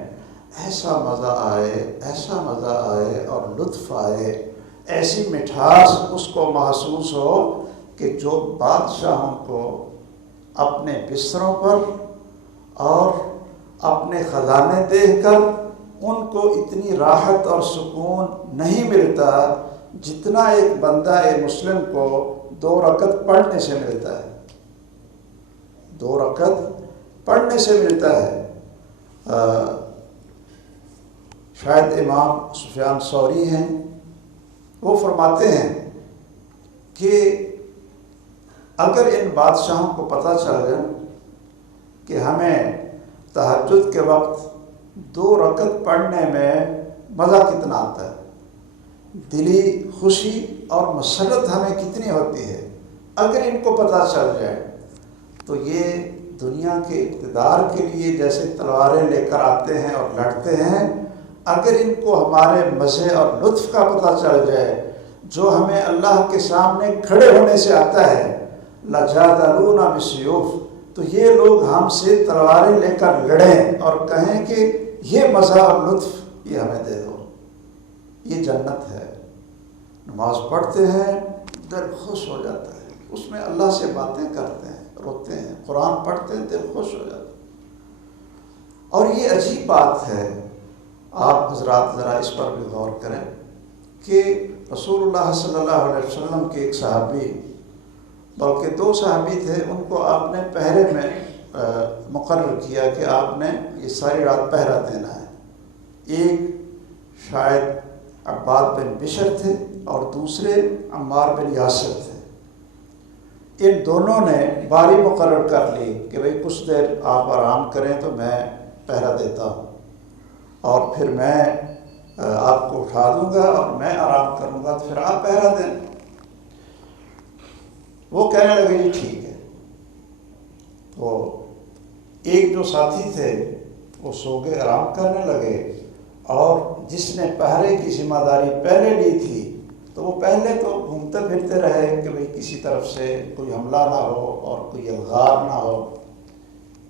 ایسا مزہ آئے اور لطف آئے، ایسی مٹھاس اس کو محسوس ہو کہ جو بادشاہوں کو اپنے بستروں پر اور اپنے خزانے دیکھ کر ان کو اتنی راحت اور سکون نہیں ملتا جتنا ایک بندہ مسلم کو 2 رکعت پڑھنے سے ملتا ہے، 2 رکعت پڑھنے سے ملتا ہے۔ شاید امام سفیان ثوری ہیں، وہ فرماتے ہیں کہ اگر ان بادشاہوں کو پتہ چل جائے کہ ہمیں تہجد کے وقت 2 رکعت پڑھنے میں مزہ کتنا آتا ہے، دلی خوشی اور مسرت ہمیں کتنی ہوتی ہے، اگر ان کو پتہ چل جائے تو یہ دنیا کے اقتدار کے لیے جیسے تلواریں لے کر آتے ہیں اور لڑتے ہیں، اگر ان کو ہمارے مزے اور لطف کا پتہ چل جائے جو ہمیں اللہ کے سامنے کھڑے ہونے سے آتا ہے، لَجَادَلُونَا بِالسُّيُوفِ، تو یہ لوگ ہم سے تلواریں لے کر لڑیں اور کہیں کہ یہ مزہ اور لطف یہ ہمیں دے دو، یہ جنت ہے۔ نماز پڑھتے ہیں دل خوش ہو جاتا ہے، اس میں اللہ سے باتیں کرتے ہیں، روتے ہیں، قرآن پڑھتے ہیں دل خوش ہو جاتا ہے۔ اور یہ عجیب بات ہے، آپ حضرات ذرا اس پر بھی غور کریں کہ رسول اللہ صلی اللہ علیہ وسلم کے ایک صحابی، بلکہ 2 صحابی تھے، ان کو آپ نے پہرے میں مقرر کیا کہ آپ نے یہ ساری رات پہرا دینا ہے۔ ایک شاید عباد بن بشر تھے اور دوسرے عمار بن یاسر تھے۔ ان دونوں نے باری مقرر کر لی کہ بھئی کچھ دیر آپ آرام کریں تو میں پہرا دیتا ہوں، اور پھر میں آپ کو اٹھا دوں گا اور میں آرام کروں گا تو پھر آپ پہرا دیں۔ وہ کہنے لگے جی ٹھیک ہے۔ تو ایک جو ساتھی تھے وہ سو گئے، آرام کرنے لگے، اور جس نے پہرے کی ذمہ داری پہلے لی تھی تو وہ پہلے تو گھومتے پھرتے رہے کہ بھئی کسی طرف سے کوئی حملہ نہ ہو اور کوئی الغار نہ ہو،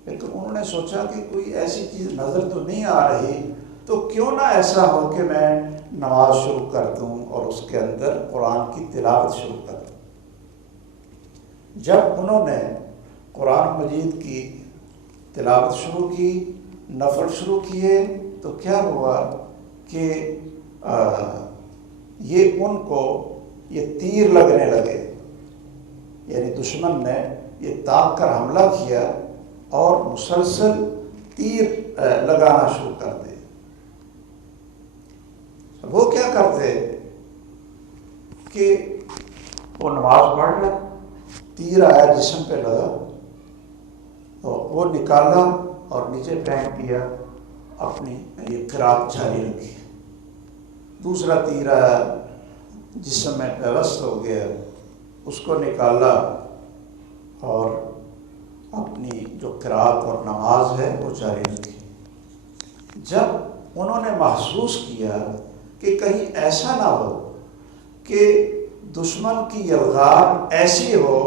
لیکن انہوں نے سوچا کہ کوئی ایسی چیز نظر تو نہیں آ رہی، تو کیوں نہ ایسا ہو کہ میں نماز شروع کر دوں اور اس کے اندر قرآن کی تلاوت شروع کر دوں۔ جب انہوں نے قرآن مجید کی تلاوت شروع کی، نفل شروع کیے، تو کیا ہوا کہ یہ ان کو یہ تیر لگنے لگے، یعنی دشمن نے یہ تاک کر حملہ کیا اور مسلسل تیر لگانا شروع کر دے۔ وہ کیا کرتے کہ وہ نماز پڑھ رہے، تیر آیا جسم پہ لگا تو وہ نکالا اور نیچے پھینک دیا، اپنی یہ قرات جاری رکھی۔ دوسرا تیر آیا جسم میں پیوست ہو گیا، اس کو نکالا اور اپنی جو قرات اور نماز ہے وہ جاری رکھی۔ جب انہوں نے محسوس کیا کہ کہیں ایسا نہ ہو کہ دشمن کی یلغار ایسی ہو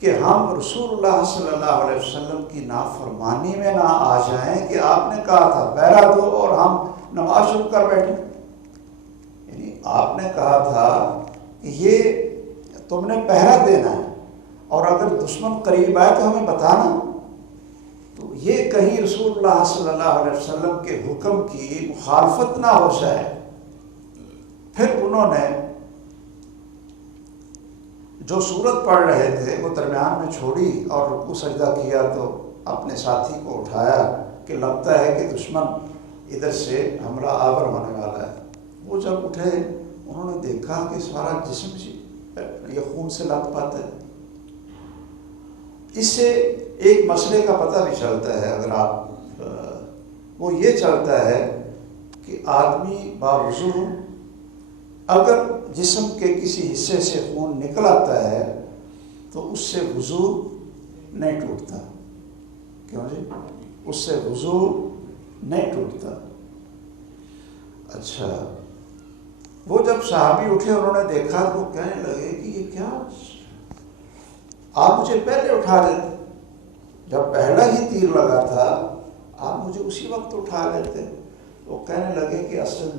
کہ ہم رسول اللہ صلی اللہ علیہ وسلم کی نافرمانی میں نہ آ جائیں کہ آپ نے کہا تھا پہرا دو اور ہم نماز شروع کر بیٹھے، یعنی آپ نے کہا تھا کہ یہ تم نے پہرا دینا ہے اور اگر دشمن قریب آئے تو ہمیں بتانا، تو یہ کہیں رسول اللہ صلی اللہ علیہ وسلم کے حکم کی مخالفت نہ ہو جائے۔ پھر انہوں نے جو سورت پڑھ رہے تھے وہ درمیان میں چھوڑی اور رکوع سجدہ کیا، تو اپنے ساتھی کو اٹھایا کہ لگتا ہے کہ دشمن ادھر سے حملہ آور ہونے والا ہے۔ وہ جب اٹھے انہوں نے دیکھا کہ سارا جسم یہ خون سے لت پت ہے۔ اس سے ایک مسئلے کا پتہ بھی چلتا ہے، اگر آپ وہ یہ چلتا ہے کہ آدمی باوضو اگر جسم کے کسی حصے سے خون نکل آتا ہے تو اس سے وضو نہیں ٹوٹتا۔ کیوں جی؟ اس سے وضو نہیں ٹوٹتا۔ اچھا، وہ جب صحابی اٹھے انہوں نے دیکھا تو کہنے لگے کہ یہ کیا آپ مجھے پہلے اٹھا لیتے، جب پہلا ہی تیر لگا تھا آپ مجھے اسی وقت اٹھا لیتے۔ وہ کہنے لگے کہ اصل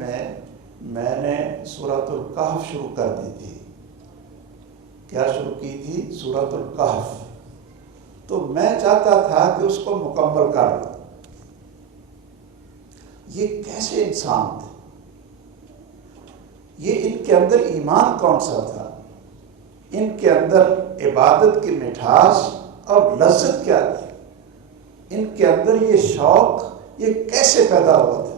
میں نے سورۃ الکہف شروع کر دی تھی۔ کیا شروع کی تھی؟ سورۃ الکہف۔ تو میں چاہتا تھا کہ اس کو مکمل کر لوں۔ یہ کیسے انسان تھے؟ یہ ان کے اندر ایمان کون سا تھا؟ ان کے اندر عبادت کی مٹھاس اور لذت کیا تھی؟ ان کے اندر یہ شوق یہ کیسے پیدا ہوا تھا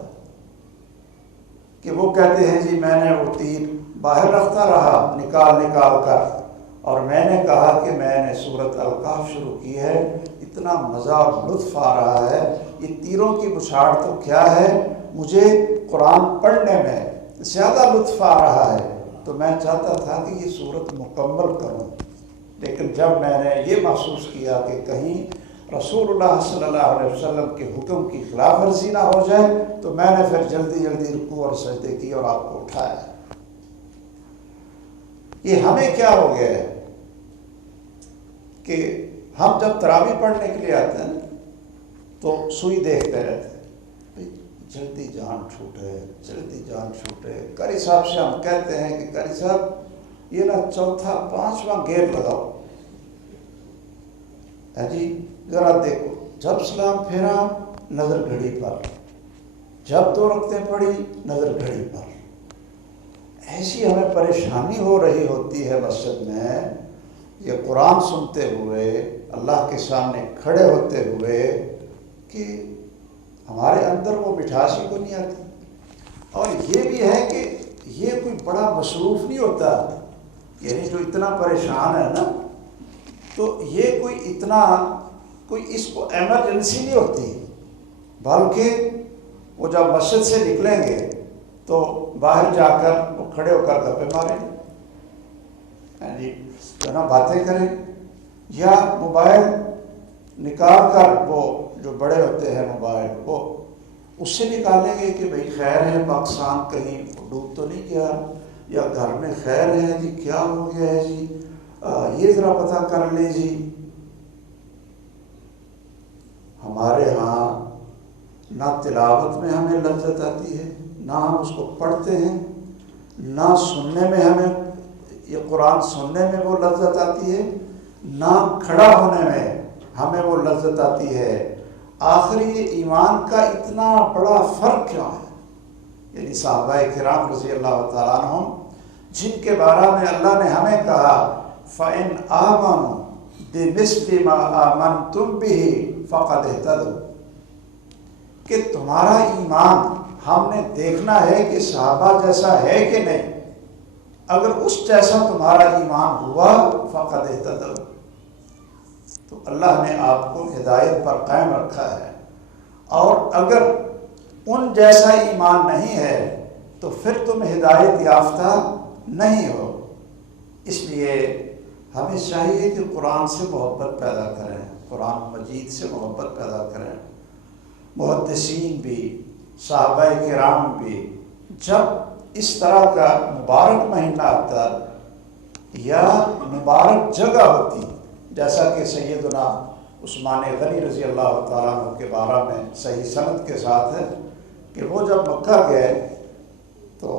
کہ وہ کہتے ہیں جی میں نے وہ تیر باہر رکھتا رہا نکال کر، اور میں نے کہا کہ میں نے سورۃ الکہف شروع کی ہے، اتنا مزہ اور لطف آ رہا ہے، یہ تیروں کی بچھاڑ تو کیا ہے، مجھے قرآن پڑھنے میں زیادہ لطف آ رہا ہے، تو میں چاہتا تھا کہ یہ سورت مکمل کروں۔ لیکن جب میں نے یہ محسوس کیا کہ کہیں رسول اللہ صلی اللہ علیہ وسلم کے حکم کی خلاف ورزی نہ ہو جائے، تو میں نے پھر جلدی رکوع اور سجدے کی اور آپ کو اٹھایا۔ یہ ہمیں کیا ہو گیا ہے کہ ہم جب تراویح پڑھنے کے لیے آتے ہیں تو سوئی دیکھتے رہتے ہیں، جلدی جان چھوٹے۔ قاری صاحب سے ہم کہتے ہیں کہ قاری صاحب یہ نا چوتھا 5واں گیئر لگاؤ، جی ذرا دیکھو، جب سلام پھیرا نظر گھڑی پر، جب 2 رکعتیں پڑھی نظر گھڑی پر۔ ایسی ہمیں پریشانی ہو رہی ہوتی ہے مسجد میں، یہ قرآن سنتے ہوئے اللہ کے سامنے کھڑے ہوتے ہوئے، کہ ہمارے اندر وہ مٹھاس ہی کو نہیں آتی۔ اور یہ بھی ہے کہ یہ کوئی بڑا مصروف نہیں ہوتا، یعنی جو اتنا پریشان ہے نا، تو یہ کوئی اس کو ایمرجنسی نہیں ہوتی، بلکہ وہ جب مسجد سے نکلیں گے تو باہر جا کر وہ کھڑے ہو کر گپے ماریں جی جو نا باتیں کریں، یا موبائل نکال کر، وہ جو بڑے ہوتے ہیں موبائل وہ اس سے نکالیں گے کہ بھئی خیر ہے، پاکستان کہیں ڈوب تو نہیں گیا، یا گھر میں خیر ہے جی، کیا ہو گیا ہے جی، یہ ذرا پتہ کر لیں جی۔ ہمارے ہاں نہ تلاوت میں ہمیں لذت آتی ہے، نہ ہم اس کو پڑھتے ہیں، نہ سننے میں ہمیں یہ قرآن سننے میں وہ لذت آتی ہے، نہ کھڑا ہونے میں ہمیں وہ لذت آتی ہے۔ آخر یہ ایمان کا اتنا بڑا فرق کیوں ہے؟ یعنی صحابہ کرام رضی اللہ تعالیٰ عنہم، جن کے بارے میں اللہ نے ہمیں کہا فَإِنْ آمَنُوا بِمِثْلِ مَا آمَنْتُمْ بِهِ فَقَدْ اهْتَدَوْا، کہ تمہارا ایمان ہم نے دیکھنا ہے کہ صحابہ جیسا ہے کہ نہیں، اگر اس جیسا تمہارا ایمان ہوا فَقَدْ اهْتَدَوْا، تو اللہ نے آپ کو ہدایت پر قائم رکھا ہے، اور اگر ان جیسا ایمان نہیں ہے تو پھر تم ہدایت یافتہ نہیں ہو۔ اس لیے ہمیں چاہیے کہ قرآن سے محبت پیدا کریں، قرآن مجید سے محبت پیدا کریں۔ محدثین بھی، صحابہ کرام بھی، جب اس طرح کا مبارک مہینہ آتا یا مبارک جگہ ہوتی، جیسا کہ سیدنا عثمان غنی رضی اللہ تعالیٰ عنہ کے بارے میں صحیح سند کے ساتھ ہے کہ وہ جب مکہ گئے تو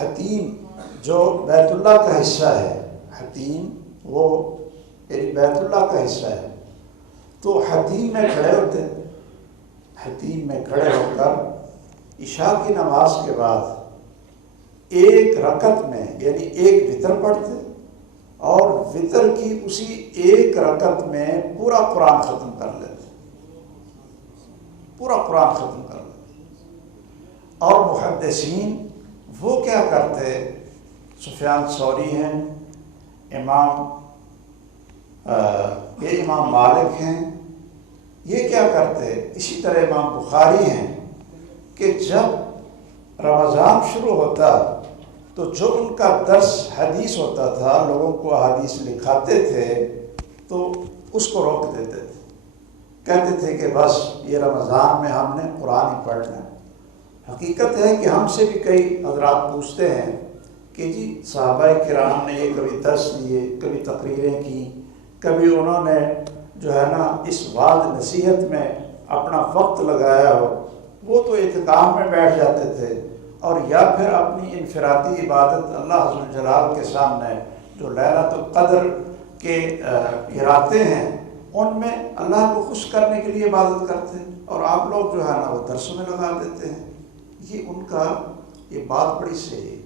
حتیم جو بیت اللہ کا حصہ ہے، حتیم وہ یعنی بیت اللہ کا حصہ ہے، تو حتیم میں کھڑے ہوتے، حتیم میں کھڑے ہو کر عشاء کی نماز کے بعد ایک رکعت میں یعنی ایک وتر پڑھتے، اور وتر کی اسی ایک رکعت میں پورا قرآن ختم کر لیتے، پورا قرآن ختم کر لیتے۔ اور محدثین وہ کیا کرتے، سفیان ثوری ہیں، یہ امام مالک ہیں، یہ کیا کرتے، اسی طرح امام بخاری ہیں، کہ جب رمضان شروع ہوتا تو جو ان کا درس حدیث ہوتا تھا، لوگوں کو حدیث لکھاتے تھے، تو اس کو روک دیتے تھے، کہتے تھے کہ بس یہ رمضان میں ہم نے قرآن ہی پڑھنا ہے۔ حقیقت ہے کہ ہم سے بھی کئی حضرات پوچھتے ہیں کہ جی صحابہ کرام نے یہ کبھی درس لیے، کبھی تقریریں کی، کبھی انہوں نے جو ہے نا اس وعظ نصیحت میں اپنا وقت لگایا ہو، وہ تو اعتکاف میں بیٹھ جاتے تھے، اور یا پھر اپنی انفرادی عبادت اللہ عز و جلال کے سامنے جو لیلۃ القدر کے ارادے ہیں ان میں اللہ کو خوش کرنے کے لیے عبادت کرتے ہیں، اور آپ لوگ جو ہے نا وہ درسوں میں لگا دیتے ہیں۔ یہ ان کا یہ بات بڑی صحیح ہے،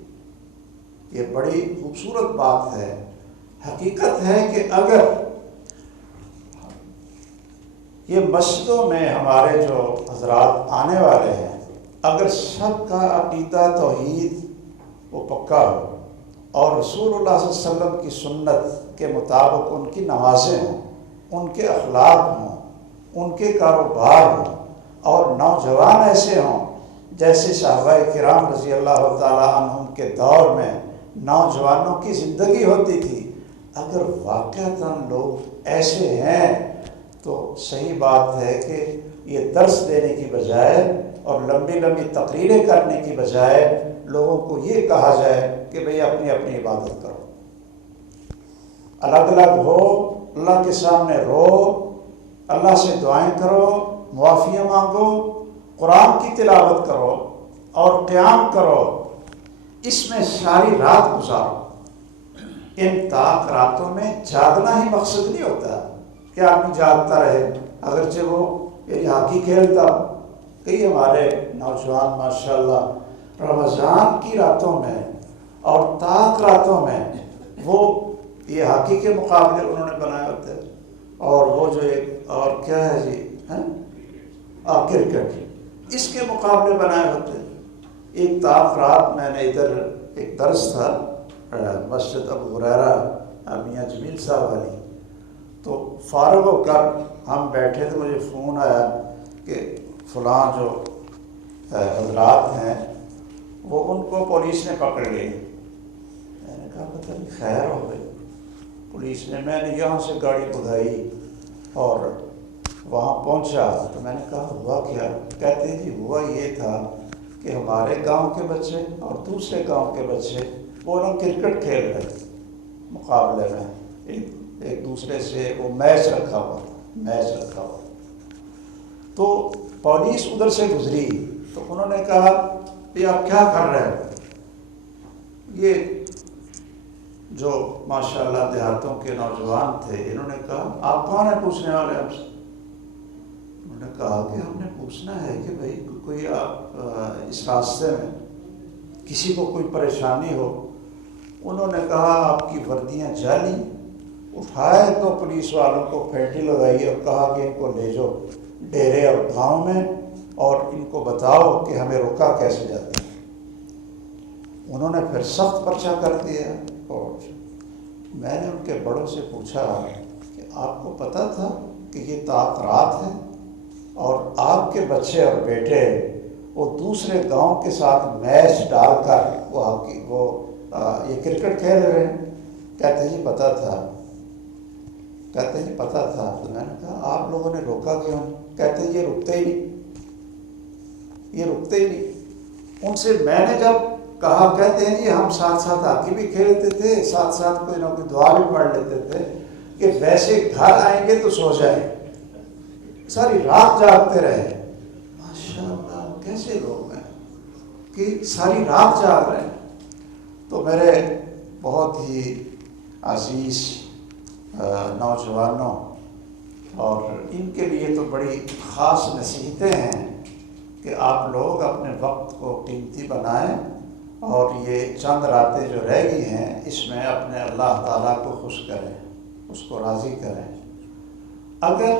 یہ بڑی خوبصورت بات ہے۔ حقیقت ہے کہ اگر یہ مسجدوں میں ہمارے جو حضرات آنے والے ہیں، اگر سب کا عقیدہ توحید وہ پکا ہو اور رسول اللہ صلی اللہ علیہ وسلم کی سنت کے مطابق ان کی نمازیں ہوں، ان کے اخلاق ہوں، ان کے کاروبار ہوں، اور نوجوان ایسے ہوں جیسے صحابہ کرام رضی اللہ تعالیٰ عنہم کے دور میں نوجوانوں کی زندگی ہوتی تھی، اگر واقعتاً لوگ ایسے ہیں تو صحیح بات ہے کہ یہ درس دینے کی بجائے اور لمبی لمبی تقریریں کرنے کی بجائے لوگوں کو یہ کہا جائے کہ بھئی اپنی اپنی عبادت کرو، الگ الگ ہو، اللہ کے سامنے رو، اللہ سے دعائیں کرو، معافیاں مانگو، قرآن کی تلاوت کرو اور قیام کرو، اس میں ساری رات گزارو۔ ان طاق راتوں میں جاگنا ہی مقصد نہیں ہوتا کہ آدمی جاگتا رہے، اگرچہ وہ یعنی ہاکی کھیلتا ہو۔ کئی ہمارے نوجوان ماشاءاللہ رمضان کی راتوں میں اور طاق راتوں میں وہ یہ ہاکی کے مقابلے انہوں نے بنائے ہوتے ہیں، اور وہ جو ایک اور کیا ہے جی کرکٹ، اس کے مقابلے بنائے ہوتے ہیں۔ ایک طاق رات میں نے ادھر ایک درس تھا مسجد ابو ہریرہ میاں جمیل صاحب والی، تو فارغ ہو کر ہم بیٹھے تھے، مجھے فون آیا کہ فلاں جو حضرات ہیں وہ ان کو پولیس نے پکڑ لی۔ میں نے کہا پتہ نہیں خیر ہو گئی پولیس نے۔ میں نے یہاں سے گاڑی بھگائی اور وہاں پہنچا تو میں نے کہا ہوا کیا؟ کہتے ہیں جی ہوا یہ تھا کہ ہمارے گاؤں کے بچے اور دوسرے گاؤں کے بچے وہ لوگ کرکٹ کھیل رہے تھے مقابلے میں، ایک دوسرے سے وہ میچ رکھا ہوا تو پولیس ادھر سے گزری تو انہوں نے کہا کہ آپ کیا کر رہے ہیں؟ یہ جو ماشاءاللہ دیہاتوں کے نوجوان تھے انہوں نے کہا آپ کون ہیں پوچھنے والے ہم سے؟ انہوں نے کہا کہ ہم نے پوچھنا ہے کہ بھئی کوئی آپ اس راستے میں کسی کو کوئی پریشانی ہو۔ انہوں نے کہا آپ کی وردیاں جعلی، اٹھائے تو پولیس والوں کو پھیٹی لگائی اور کہا کہ ان کو لے جاؤ ڈیرے اور گاؤں میں اور ان کو بتاؤ کہ ہمیں روکا کیسے جاتا ہے۔ انہوں نے پھر سخت پرچہ کر دیا، اور میں نے ان کے بڑوں سے پوچھا کہ آپ کو پتہ تھا کہ یہ طاق رات ہے اور آپ کے بچے اور بیٹے وہ دوسرے گاؤں کے ساتھ میچ ڈال کر وہ یہ کرکٹ کھیل رہے ہیں؟ کہتے ہیں پتہ تھا۔ تو میں نے کہا آپ لوگوں نے روکا کیوں؟ کہتے ہیں یہ رکتے ہی نہیں۔ ان سے میں نے جب کہا، کہتے ہیں جی ہم ساتھ ساتھ ہاکی بھی کھیلتے تھے، ساتھ ساتھ کوئی نہ کوئی دعا بھی پڑھ لیتے تھے کہ ویسے گھر آئیں گے تو سو جائیں، ساری رات جاگتے رہے۔ ماشاءاللہ کیسے لوگ ہیں کہ ساری رات جاگ رہے ہیں۔ تو میرے بہت ہی عزیز نوجوانوں، اور ان کے لیے تو بڑی خاص نصیحتیں ہیں کہ آپ لوگ اپنے وقت کو قیمتی بنائیں، اور یہ چند راتیں جو رہ گئی ہیں اس میں اپنے اللہ تعالیٰ کو خوش کریں، اس کو راضی کریں۔ اگر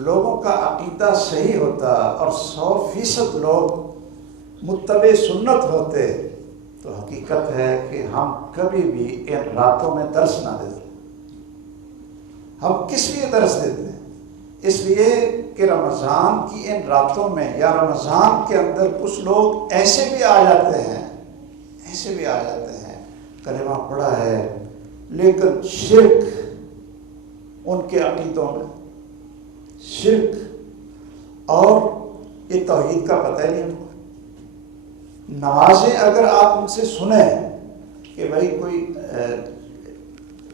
لوگوں کا عقیدہ صحیح ہوتا اور 100% لوگ متبع سنت ہوتے تو حقیقت ہے کہ ہم کبھی بھی ان راتوں میں درس نہ دیتے۔ ہم کس لیے درس دیتے ہیں؟ اس لیے کہ رمضان کی ان راتوں میں یا رمضان کے اندر کچھ لوگ ایسے بھی آ جاتے ہیں کلمہ پڑھا ہے لیکن شرک ان کے عقیدوں میں، شرک اور یہ توحید کا پتہ ہی نہیں ان کو۔ نمازیں اگر آپ ان سے سنیں کہ بھائی کوئی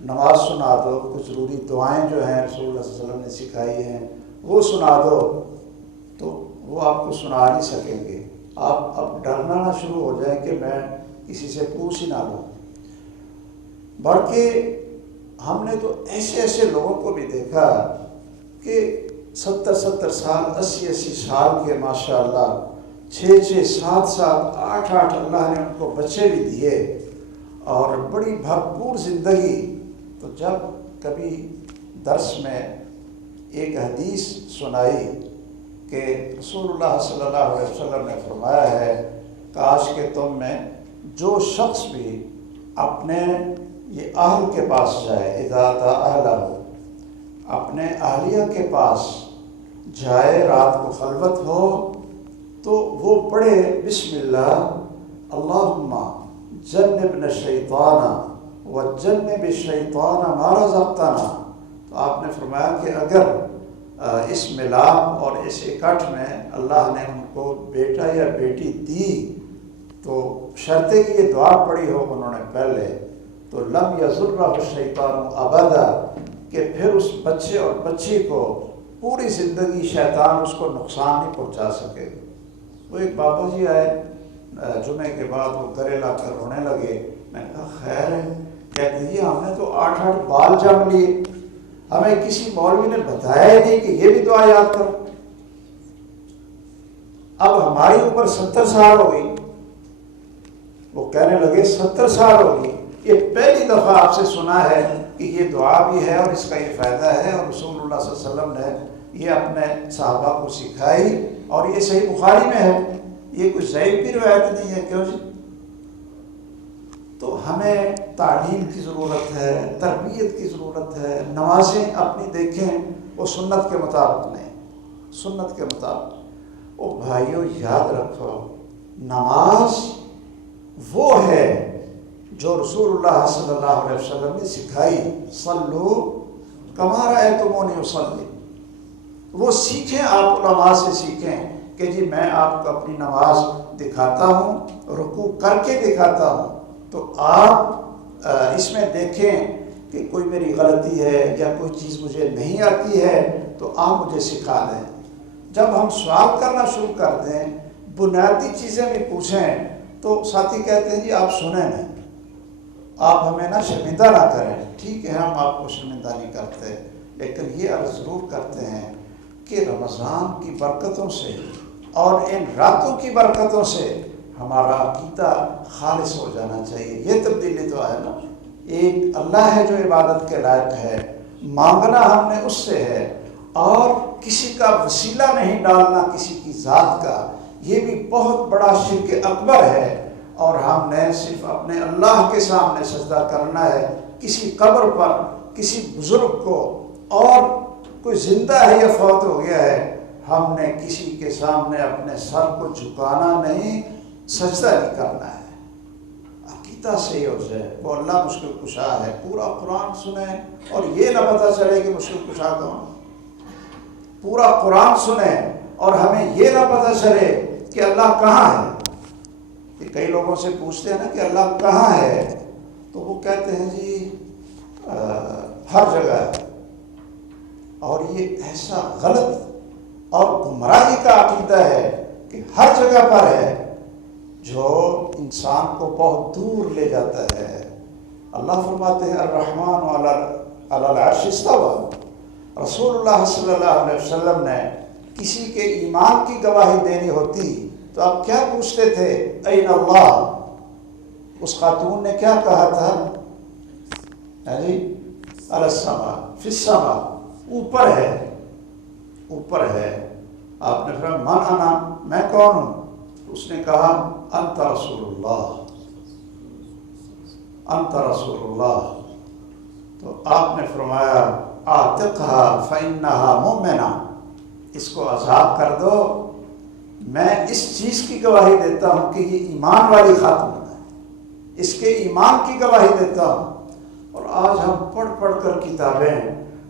نماز سنا دو، کچھ ضروری دعائیں جو ہیں رسول اللہ صلی اللہ علیہ وسلم نے سکھائی ہیں وہ سنا دو، تو وہ آپ کو سنا نہیں سکیں گے۔ آپ اب ڈرنا نہ شروع ہو جائیں کہ میں کسی سے پوچھ ہی نہ لوں۔ بلکہ ہم نے تو ایسے ایسے لوگوں کو بھی دیکھا کہ 70 سال 80 سال کے ماشاءاللہ 6 7 7 8 اللہ نے ان کو بچے بھی دیے اور بڑی بھرپور زندگی۔ تو جب کبھی درس میں ایک حدیث سنائی کہ رسول اللہ صلی اللہ علیہ وسلم نے فرمایا ہے کاش کہ تم میں جو شخص بھی اپنے یہ اہل کے پاس جائے، اذا اتی اہلہ، اپنے اہلیہ کے پاس جائے، رات کو خلوت ہو تو وہ پڑھے بسم اللہ اللہم جنبنا الشیطان وجنب الشیطان ما رزقتنا۔ تو آپ نے فرمایا کہ اگر اس ملاپ اور اس اکٹھ میں اللہ نے ان کو بیٹا یا بیٹی دی تو شرطے کی یہ دعا پڑھی ہو انہوں نے پہلے، تو لم یضرہ الشیطان ابدا، کہ پھر اس بچے اور بچی کو پوری زندگی شیطان اس کو نقصان نہیں پہنچا سکے۔ وہ ایک بابا جی آئے جمعے کے بعد، وہ گلے لا کر رونے لگے۔ میں نے کہا خیر ہے؟ کہتے ہیں ہم نے تو 8 بال جم لیے، ہمیں کسی مولوی نے بتایا ہی نہیں کہ یہ بھی دعا یاد کرو۔ اب ہماری عمر 70 سال ہو گئی۔ وہ کہنے لگے 70 سال ہو گئی، یہ پہلی دفعہ آپ سے سنا ہے کہ یہ دعا بھی ہے اور اس کا یہ فائدہ ہے، اور رسول اللہ صلی اللہ علیہ وسلم نے یہ اپنے صحابہ کو سکھائی اور یہ صحیح بخاری میں ہے، یہ کوئی ضعیف بھی روایت نہیں ہے۔ کیوں جی؟ تو ہمیں تعلیم کی ضرورت ہے، تربیت کی ضرورت ہے۔ نمازیں اپنی دیکھیں وہ سنت کے مطابق نہیں، سنت کے مطابق۔ او بھائیو یاد رکھو، نماز وہ ہے جو رسول اللہ صلی اللہ علیہ وسلم نے سکھائی، صلو کما رأیتمونی اصلی۔ وہ سیکھیں، آپ علماء سے سیکھیں کہ جی میں آپ کو اپنی نماز دکھاتا ہوں، رکوع کر کے دکھاتا ہوں، تو آپ اس میں دیکھیں کہ کوئی میری غلطی ہے یا کوئی چیز مجھے نہیں آتی ہے تو آپ مجھے سکھا دیں۔ جب ہم سوال کرنا شروع کر دیں، بنیادی چیزیں بھی پوچھیں، تو ساتھی کہتے ہیں جی آپ سنیں نہیں، آپ ہمیں نہ شرمندہ نہ کریں۔ ٹھیک ہے، ہم آپ کو شرمندہ نہیں کرتے، لیکن یہ عرض ضرور کرتے ہیں کہ رمضان کی برکتوں سے اور ان راتوں کی برکتوں سے ہمارا عقیدہ خالص ہو جانا چاہیے۔ یہ تبدیلی تو ہے نا، ایک اللہ ہے جو عبادت کے لائق ہے، مانگنا ہم نے اس سے ہے، اور کسی کا وسیلہ نہیں ڈالنا کسی کی ذات کا، یہ بھی بہت بڑا شرک اکبر ہے۔ اور ہم نے صرف اپنے اللہ کے سامنے سجدہ کرنا ہے، کسی قبر پر، کسی بزرگ کو، اور کوئی زندہ ہے یا فوت ہو گیا ہے، ہم نے کسی کے سامنے اپنے سر کو جھکانا نہیں، سجدہ نہیں کرنا ہے۔ عقیدہ صحیح ہو جائے، وہ اللہ مشکل کشا ہے۔ پورا قرآن سنیں اور یہ نہ پتہ چلے کہ مشکل کشا کون۔ پورا قرآن سنیں اور ہمیں یہ نہ پتہ چلے کہ اللہ کہاں ہے۔ کہ کئی لوگوں سے پوچھتے ہیں نا کہ اللہ کہاں ہے، تو وہ کہتے ہیں جی ہر جگہ ہے، اور یہ ایسا غلط اور گمراہی کا عقیدہ ہے کہ ہر جگہ پر ہے، جو انسان کو بہت دور لے جاتا ہے۔ اللہ فرماتے ہیں الرحمن علی العرش استوى۔ رسول اللہ صلی اللہ علیہ وسلم نے کسی کے ایمان کی گواہی دینی ہوتی تو آپ کیا پوچھتے تھے؟ این اللہ۔ اس خاتون نے کیا کہا تھا؟ جی علی السماء، فی السماء، اوپر ہے، اوپر ہے۔ آپ نے فرمایا من انا، میں کون ہوں؟ اس نے کہا انت رسول اللہ، انت رسول اللہ۔ تو آپ نے فرمایا اعتقها فانها مؤمنہ، اس کو آزاد کر دو، میں اس چیز کی گواہی دیتا ہوں کہ یہ ایمان والی خاتون ہے، اس کے ایمان کی گواہی دیتا ہوں۔ اور آج ہم پڑھ پڑھ کر کتابیں،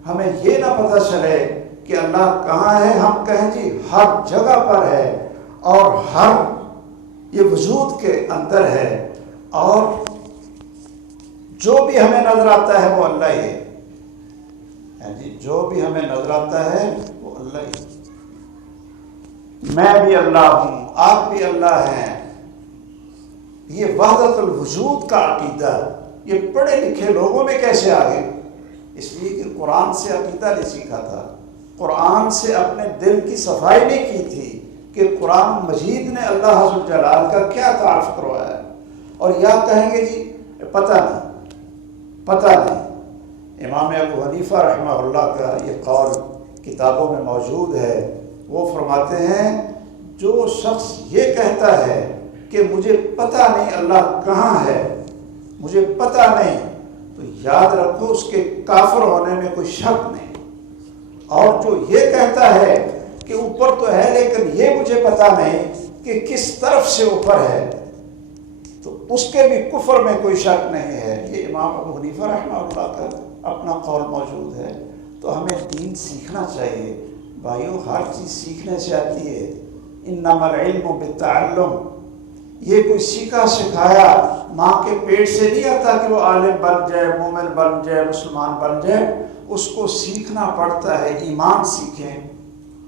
ہمیں یہ نہ پتہ چلے کہ اللہ کہاں ہے، ہم کہیں جی ہر جگہ پر ہے اور ہر یہ وجود کے اندر ہے۔ اور جو بھی ہمیں نظر آتا ہے وہ اللہ ہی ہے جی، جو بھی ہمیں نظر آتا ہے وہ اللہ ہی ہے۔ میں بھی اللہ ہوں، آپ بھی اللہ ہیں، یہ وحدت الوجود کا عقیدہ یہ پڑھے لکھے لوگوں میں کیسے آ گئے؟ اس لیے کہ قرآن سے عقیدہ نہیں سیکھا تھا، قرآن سے اپنے دل کی صفائی نہیں کی تھی کہ قرآن مجید نے اللہ عز و جلال کا کیا تعارف کروایا ہے۔ اور یا کہیں گے جی پتہ نہیں۔ امام ابو حنیفہ رحمہ اللہ کا یہ قول کتابوں میں موجود ہے، وہ فرماتے ہیں جو شخص یہ کہتا ہے کہ مجھے پتہ نہیں اللہ کہاں ہے، مجھے پتہ نہیں، تو یاد رکھو اس کے کافر ہونے میں کوئی شک نہیں۔ اور جو یہ کہتا ہے کہ اوپر تو ہے لیکن یہ مجھے پتہ نہیں کہ کس طرف سے اوپر ہے، تو اس کے بھی کفر میں کوئی شک نہیں ہے۔ یہ امام ابو حنیفہ رحمہ اللہ کا اپنا قول موجود ہے۔ تو ہمیں دین سیکھنا چاہیے بھائیو، ہر چیز سیکھنے سے آتی ہے، انما العلم بالتعلم، یہ کوئی سیکھا سکھایا ماں کے پیٹ سے نہیں آتا کہ وہ عالم بن جائے، مومن بن جائے، مسلمان بن جائے، اس کو سیکھنا پڑتا ہے۔ ایمان سیکھیں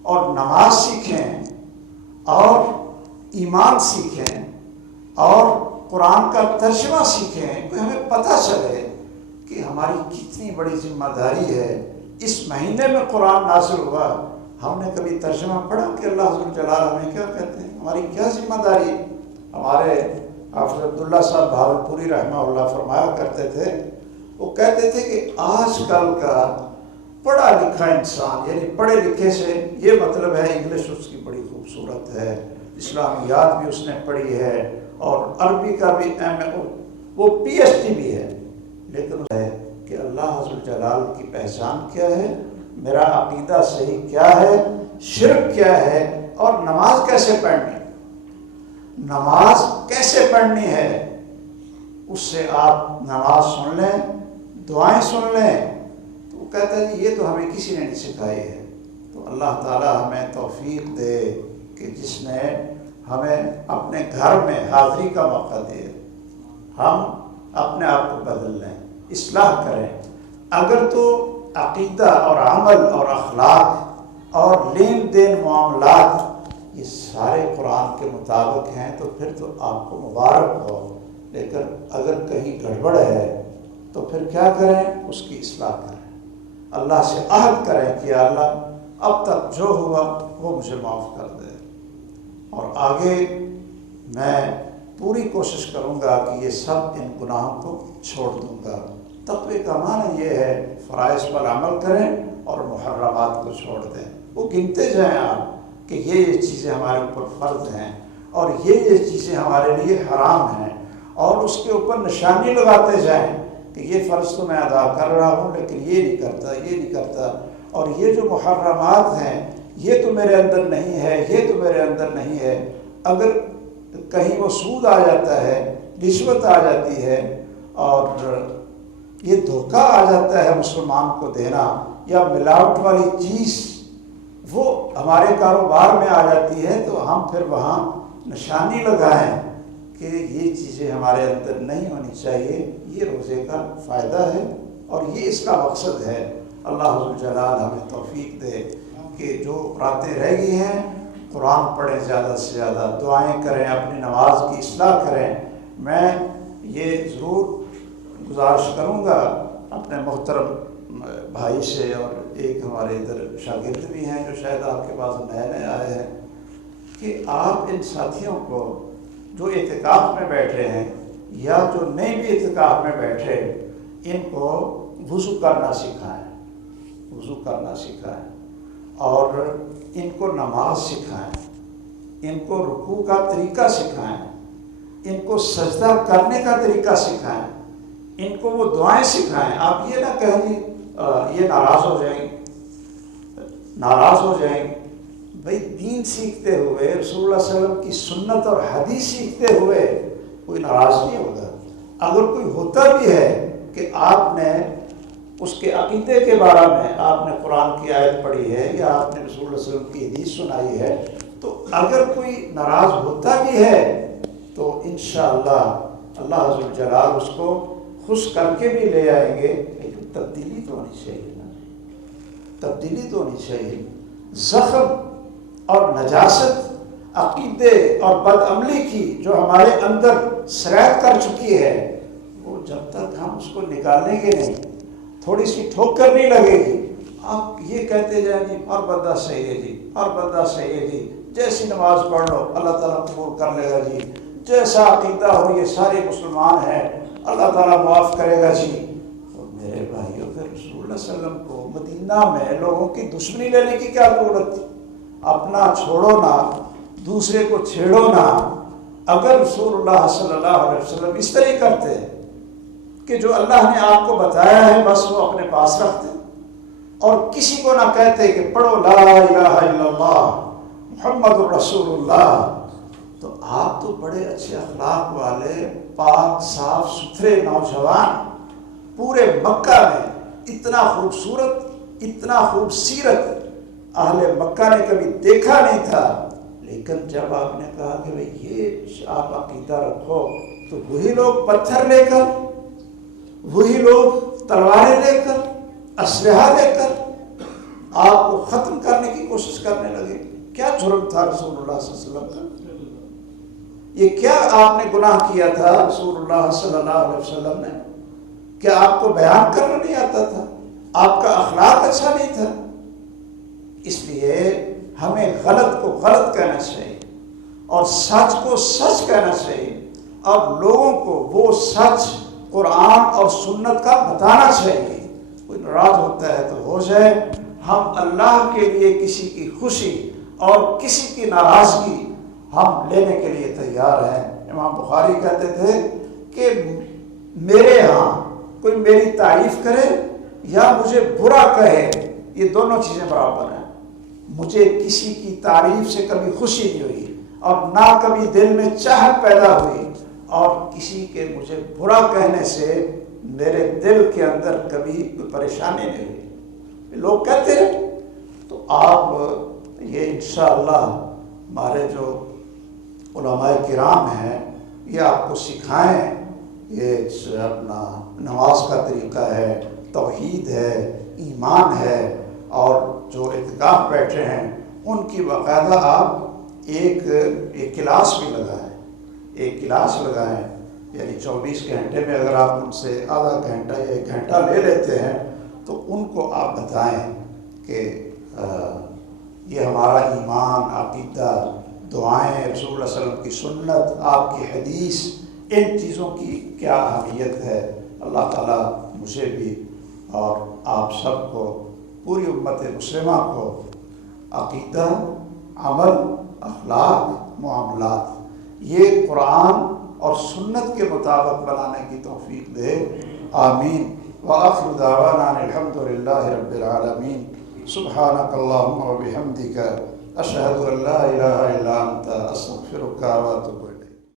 اور نماز سیکھیں اور ایمان سیکھیں اور قرآن کا ترجمہ سیکھیں، کہ ہمیں پتہ چلے کہ ہماری کتنی بڑی ذمہ داری ہے۔ اس مہینے میں قرآن نازل ہوا، ہم نے کبھی ترجمہ پڑھا کہ اللہ عز و جلال ہمیں کیا کہتے ہیں، ہماری کیا ذمہ داری؟ ہمارے حافظ عبداللہ صاحب بھاولپوری رحمہ اللہ فرمایا کرتے تھے، وہ کہتے تھے کہ آج کل کا پڑھا لکھا انسان، یعنی پڑھے لکھے سے یہ مطلب ہے انگلش اس کی بڑی خوبصورت ہے، اسلامیات بھی اس نے پڑھی ہے اور عربی کا بھی وہ پی ایچ ڈی بھی ہے، لیکن ہے کہ اللہ عز و جلال کی پہچان کیا ہے، میرا عقیدہ صحیح کیا ہے، شرک کیا ہے، اور نماز کیسے پڑھنی، نماز کیسے پڑھنی ہے، اس سے آپ نماز سن لیں، دعائیں سن لیں، تو وہ کہتا ہے جی یہ تو ہمیں کسی نے نہیں سکھائی ہے۔ تو اللہ تعالی ہمیں توفیق دے کہ جس نے ہمیں اپنے گھر میں حاضری کا موقع دے، ہم اپنے آپ کو بدل لیں، اصلاح کریں۔ اگر تو عقیدہ اور عمل اور اخلاق اور لین دین معاملات یہ سارے قرآن کے مطابق ہیں تو پھر تو آپ کو مبارک ہو، لیکن اگر کہیں گڑبڑ ہے تو پھر کیا کریں؟ اس کی اصلاح کریں، اللہ سے عہد کریں کہ اللہ اب تک جو ہوا وہ مجھے معاف کر دے، اور آگے میں پوری کوشش کروں گا کہ یہ سب ان گناہوں کو چھوڑ دوں گا۔ تقوی کا معنی یہ ہے فرائض پر عمل کریں اور محرمات کو چھوڑ دیں، وہ گنتے جائیں آپ کہ یہ چیزیں ہمارے اوپر فرض ہیں اور یہ چیزیں ہمارے لیے حرام ہیں، اور اس کے اوپر نشانی لگاتے جائیں کہ یہ فرض تو میں ادا کر رہا ہوں لیکن یہ نہیں کرتا، اور یہ جو محرمات ہیں یہ تو میرے اندر نہیں ہے، یہ تو میرے اندر نہیں ہے۔ اگر کہیں وہ سود آ جاتا ہے، رشوت آ جاتی ہے، اور یہ دھوکہ آ جاتا ہے مسلمان کو دینا، یا ملاوٹ والی چیز وہ ہمارے کاروبار میں آ جاتی ہے، تو ہم پھر وہاں نشانی لگائیں کہ یہ چیزیں ہمارے اندر نہیں ہونی چاہیے۔ یہ روزے کا فائدہ ہے اور یہ اس کا مقصد ہے۔ اللہ عز و جلال ہمیں توفیق دے کہ جو راتیں رہ گئی ہیں قرآن پڑھیں، زیادہ سے زیادہ دعائیں کریں، اپنی نماز کی اصلاح کریں۔ میں یہ ضرور گزارش کروں گا اپنے محترم بھائی سے، اور ایک ہمارے ادھر شاگرد بھی ہیں جو شاید آپ کے پاس نئے آئے ہیں، کہ آپ ان ساتھیوں کو جو اعتکاف میں بیٹھے ہیں یا جو نہیں بھی اعتکاف میں بیٹھے، ان کو وضو کرنا سکھائیں اور ان کو نماز سکھائیں، ان کو رکوع کا طریقہ سکھائیں، ان کو سجدہ کرنے کا طریقہ سکھائیں، ان کو وہ دعائیں سکھائیں۔ آپ یہ نہ کہیں جی یہ ناراض ہو جائیں گے۔ بھئی دین سیکھتے ہوئے، رسول اللہ صلی اللہ علیہ وسلم کی سنت اور حدیث سیکھتے ہوئے کوئی ناراض نہیں ہوگا۔ اگر کوئی ہوتا بھی ہے کہ آپ نے اس کے عقیدے کے بارے میں آپ نے قرآن کی آیت پڑھی ہے یا آپ نے رسول اللہ صلی اللہ علیہ وسلم کی حدیث سنائی ہے، تو اگر کوئی ناراض ہوتا بھی ہے تو انشاءاللہ اللہ عز و جلال اس کو خوش کر کے بھی لے آئیں گے، لیکن تبدیلی تو ہونی چاہیے نا، تبدیلی تو ہونی چاہیے۔ زخم اور نجاست عقیدے اور بدعملی کی جو ہمارے اندر سرایت کر چکی ہے، وہ جب تک ہم اس کو نکالیں گے نہیں، تھوڑی سی ٹھوکر نہیں لگے گی، آپ یہ کہتے جائیں جی ہر بندہ صحیح ہے جی، ہر بندہ صحیح ہے جی، جیسی نماز پڑھ لو اللہ تعالیٰ قبول کر لے گا جی، جیسا عقیدہ ہو یہ سارے مسلمان ہیں اللہ تعالیٰ معاف کرے گا جی۔ اور میرے بھائیوں، پھر رسول اللہ صلی اللہ علیہ وسلم کو مدینہ میں لوگوں کی دشمنی لینے کی کیا ضرورت تھی؟ اپنا چھوڑو نا، دوسرے کو چھیڑو نا۔ اگر رسول اللہ صلی اللہ علیہ وسلم اس طرح کرتے کہ جو اللہ نے آپ کو بتایا ہے بس وہ اپنے پاس رکھتے اور کسی کو نہ کہتے کہ پڑھو لا الہ الا اللہ محمد الرسول اللہ، تو آپ تو بڑے اچھے اخلاق والے، پاک صاف ستھرے نوجوان، پورے مکہ میں اتنا خوبصورت، اتنا خوبصیرت اہل مکہ نے کبھی دیکھا نہیں تھا، لیکن جب آپ نے کہا کہ بھئی یہ آپ عقیدہ رکھو، تو وہی لوگ پتھر لے کر، وہی لوگ تلواریں لے کر، اسلحہ لے کر آپ کو ختم کرنے کی کوشش کرنے لگے۔ کیا جرم تھا رسول اللہ صلی اللہ علیہ وسلم کا؟ یہ کیا آپ نے گناہ کیا تھا رسول اللہ صلی اللہ علیہ وسلم نے؟ کیا آپ کو بیان کرنا نہیں آتا تھا؟ آپ کا اخلاق اچھا نہیں تھا؟ اس لیے ہمیں غلط کو غلط کہنا چاہیے اور سچ کو سچ کہنا چاہیے، اور لوگوں کو وہ سچ قرآن اور سنت کا بتانا چاہیے۔ کوئی ناراض ہوتا ہے تو ہو جائے، ہم اللہ کے لیے کسی کی خوشی اور کسی کی ناراضگی ہم لینے کے لیے تیار ہیں۔ امام بخاری کہتے تھے کہ میرے ہاں کوئی میری تعریف کرے یا مجھے برا کہے، یہ دونوں چیزیں برابر ہیں۔ مجھے کسی کی تعریف سے کبھی خوشی نہیں ہوئی اور نہ کبھی دل میں چاہت پیدا ہوئی، اور کسی کے مجھے برا کہنے سے میرے دل کے اندر کبھی کوئی پریشانی نہیں ہوئی۔ لوگ کہتے ہیں تو آپ یہ انشاءاللہ ہمارے جو علماء کرام ہیں یہ آپ کو سکھائیں، یہ اپنا نماز کا طریقہ ہے، توحید ہے، ایمان ہے، اور جو اعتکاف بیٹھے ہیں ان کی باقاعدہ آپ ایک کلاس بھی لگائیں، ایک کلاس لگائیں، یعنی 24 گھنٹے میں اگر آپ ان سے آدھا گھنٹہ یا 1 گھنٹہ لے لیتے ہیں تو ان کو آپ بتائیں کہ یہ ہمارا ایمان، عقیدہ، دعائیں، رسول اللہ صلی اللہ علیہ وسلم کی سنت، آپ کی حدیث، ان چیزوں کی کیا اہمیت ہے۔ اللہ تعالیٰ مجھے بھی اور آپ سب کو، پوری امت مسلمہ کو عقیدہ، عمل، اخلاق، معاملات یہ قرآن اور سنت کے مطابق بنانے کی توفیق دے، آمین۔ وآخر دعوانا الحمد للہ رب العالمین۔ سبحانک اللہم وبحمدک، اشہد ان لا الہ الا انت، استغفرک واتوب الیک۔